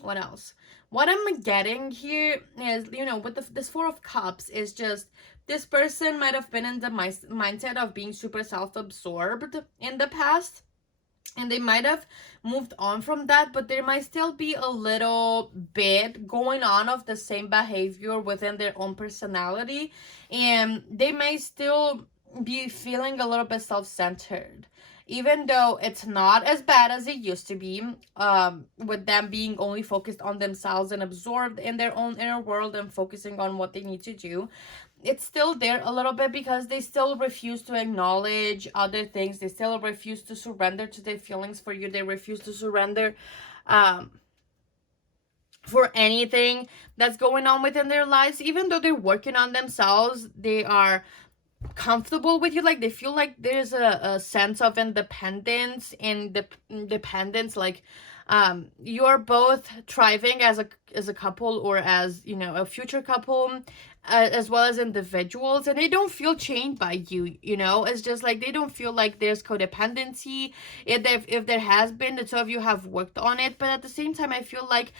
what else? What I'm getting here is, you know, with this Four of Cups is just, this person might have been in the mindset of being super self-absorbed in the past, and they might have moved on from that, but there might still be a little bit going on of the same behavior within their own personality, and they may still be feeling a little bit self-centered. Even though it's not as bad as it used to be, with them being only focused on themselves and absorbed in their own inner world and focusing on what they need to do, it's still there a little bit because they still refuse to acknowledge other things. They still refuse to surrender to their feelings for you. They refuse to surrender for anything that's going on within their lives. Even though they're working on themselves, they are comfortable with you. Like they feel like there's a sense of independence and dependence. Like you're both thriving as a couple, or as, you know, a future couple, as well as individuals, and they don't feel chained by you. You know, it's just like they don't feel like there's codependency. If there has been, the two of you have worked on it, but at the same time I feel like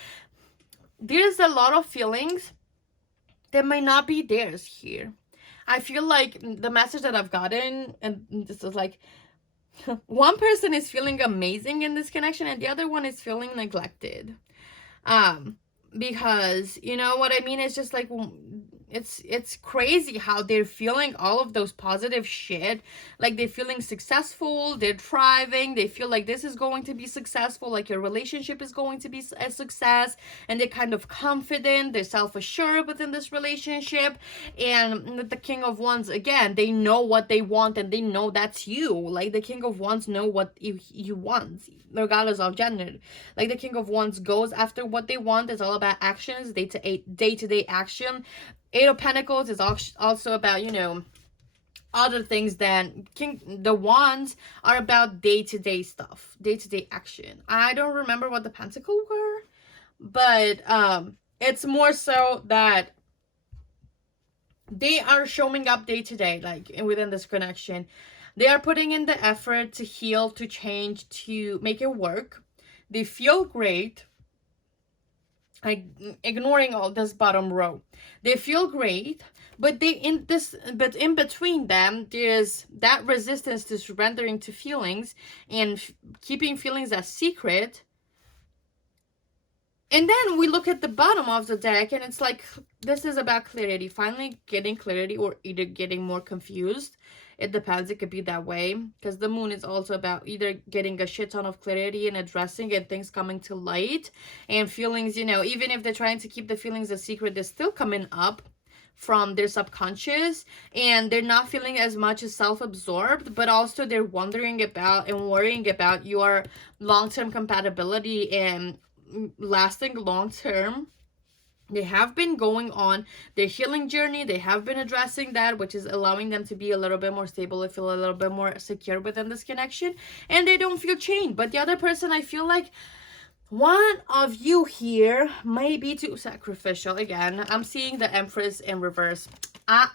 there's a lot of feelings that might not be theirs here. I feel like the message that I've gotten, and this is like, one person is feeling amazing in this connection and the other one is feeling neglected. Because, you know what I mean? It's just like, it's crazy how they're feeling all of those positive shit. Like they're feeling successful, they're thriving, they feel like this is going to be successful, like your relationship is going to be a success, and they're kind of confident, they're self-assured within this relationship. And with the King of Wands, again, they know what they want and they know that's you. Like the King of Wands know what you want, regardless of gender. Like the King of Wands goes after what they want. It's all about actions, day-to-day action. Eight of Pentacles is also about, you know, other things than the Wands are about day-to-day stuff, day-to-day action. I don't remember what the Pentacles were, but it's more so that they are showing up day-to-day, like within this connection. They are putting in the effort to heal, to change, to make it work. They feel great. Like ignoring all this bottom row, they feel great, but in between them there's that resistance to surrendering to feelings and keeping feelings as secret. And then we look at the bottom of the deck, and it's like, this is about clarity, finally getting clarity, or either getting more confused. It depends. It could be that way, because the moon is also about either getting a shit ton of clarity and addressing and things coming to light, and feelings, you know, even if they're trying to keep the feelings a secret, they're still coming up from their subconscious, and they're not feeling as much as self-absorbed, but also they're wondering about and worrying about your long-term compatibility and lasting long-term. They have been going on their healing journey. They have been addressing that, which is allowing them to be a little bit more stable, to feel a little bit more secure within this connection, and they don't feel chained. But the other person, I feel like one of you here may be too sacrificial. Again, I'm seeing the Empress in reverse. At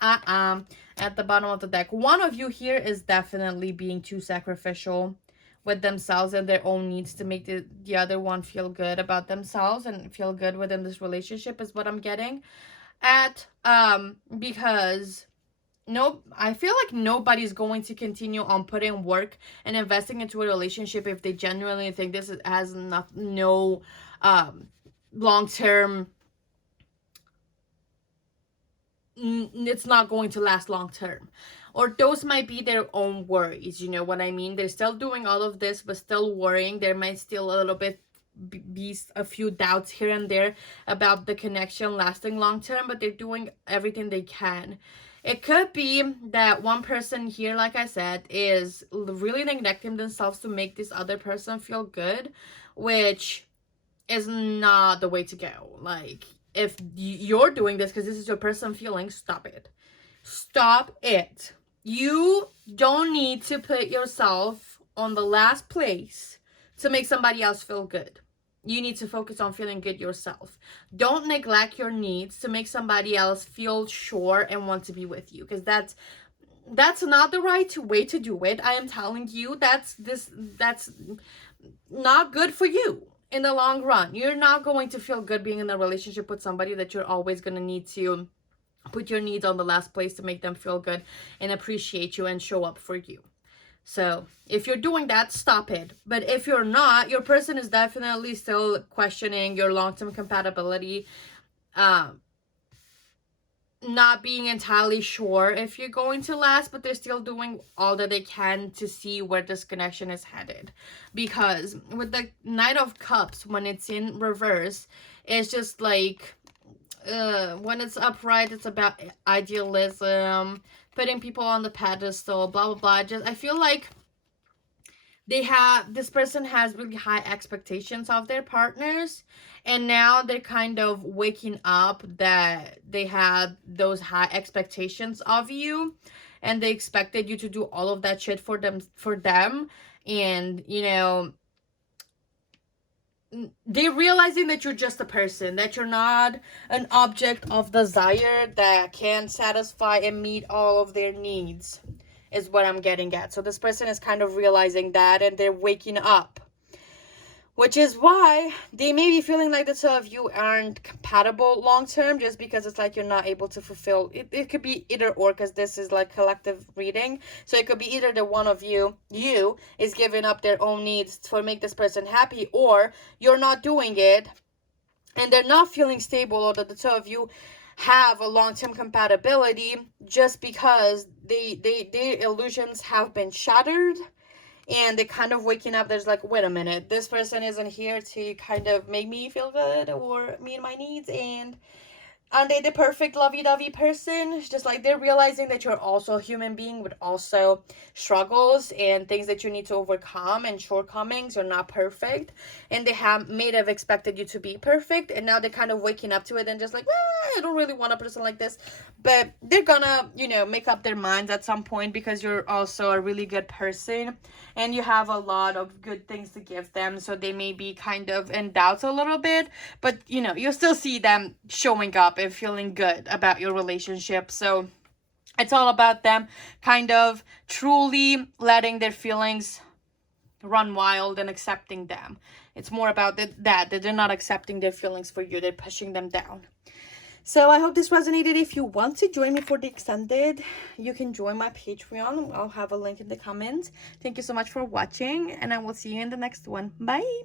the bottom of the deck. One of you here is definitely being too sacrificial with themselves and their own needs to make the other one feel good about themselves and feel good within this relationship, is what I'm getting at. Because no, I feel like nobody's going to continue on putting work and investing into a relationship if they genuinely think this has no long-term, it's not going to last long-term. Or those might be their own worries, you know what I mean? They're still doing all of this, but still worrying. There might still a little bit be a few doubts here and there about the connection lasting long-term, but they're doing everything they can. It could be that one person here, like I said, is really neglecting themselves to make this other person feel good, which is not the way to go. Like, if you're doing this because this is your person feeling, stop it. Stop it. You don't need to put yourself on the last place to make somebody else feel good. You need to focus on feeling good yourself. Don't neglect your needs to make somebody else feel sure and want to be with you, because that's not the right way to do it. I am telling you, that's not good for you in the long run. You're not going to feel good being in a relationship with somebody that you're always going to need to put your needs on the last place to make them feel good and appreciate you and show up for you. So if you're doing that, stop it. But if you're not, your person is definitely still questioning your long-term compatibility, not being entirely sure if you're going to last, but they're still doing all that they can to see where this connection is headed. Because with the Knight of Cups, when it's in reverse, it's just like, when it's upright, it's about idealism, putting people on the pedestal, blah blah blah. Just, I feel like this person has really high expectations of their partners, and now they're kind of waking up that they had those high expectations of you, and they expected you to do all of that shit for them, and you know, they're realizing that you're just a person, that you're not an object of desire that can satisfy and meet all of their needs, is what I'm getting at. So this person is kind of realizing that, and they're waking up, which is why they may be feeling like the two of you aren't compatible long term, just because it's like you're not able to fulfill it. It could be either or, because this is like collective reading, so it could be either the one of you is giving up their own needs to make this person happy, or you're not doing it and they're not feeling stable, or that the two of you have a long-term compatibility just because their illusions have been shattered, and they're kind of waking up. There's like, wait a minute, this person isn't here to kind of make me feel good or meet my needs, and aren't they the perfect lovey-dovey person? It's just like they're realizing that you're also a human being with also struggles and things that you need to overcome and shortcomings. You're not perfect, and they may have expected you to be perfect, and now they're kind of waking up to it and just like, I don't really want a person like this. But they're gonna, you know, make up their minds at some point, because you're also a really good person and you have a lot of good things to give them. So they may be kind of in doubt a little bit, but you know, you'll still see them showing up and feeling good about your relationship. So it's all about them kind of truly letting their feelings run wild and accepting them. It's more about that they're not accepting their feelings for you, they're pushing them down. So I hope this resonated. If you want to join me for the extended, you can join my Patreon. I'll have a link in the comments. Thank you so much for watching, and I will see you in the next one. Bye.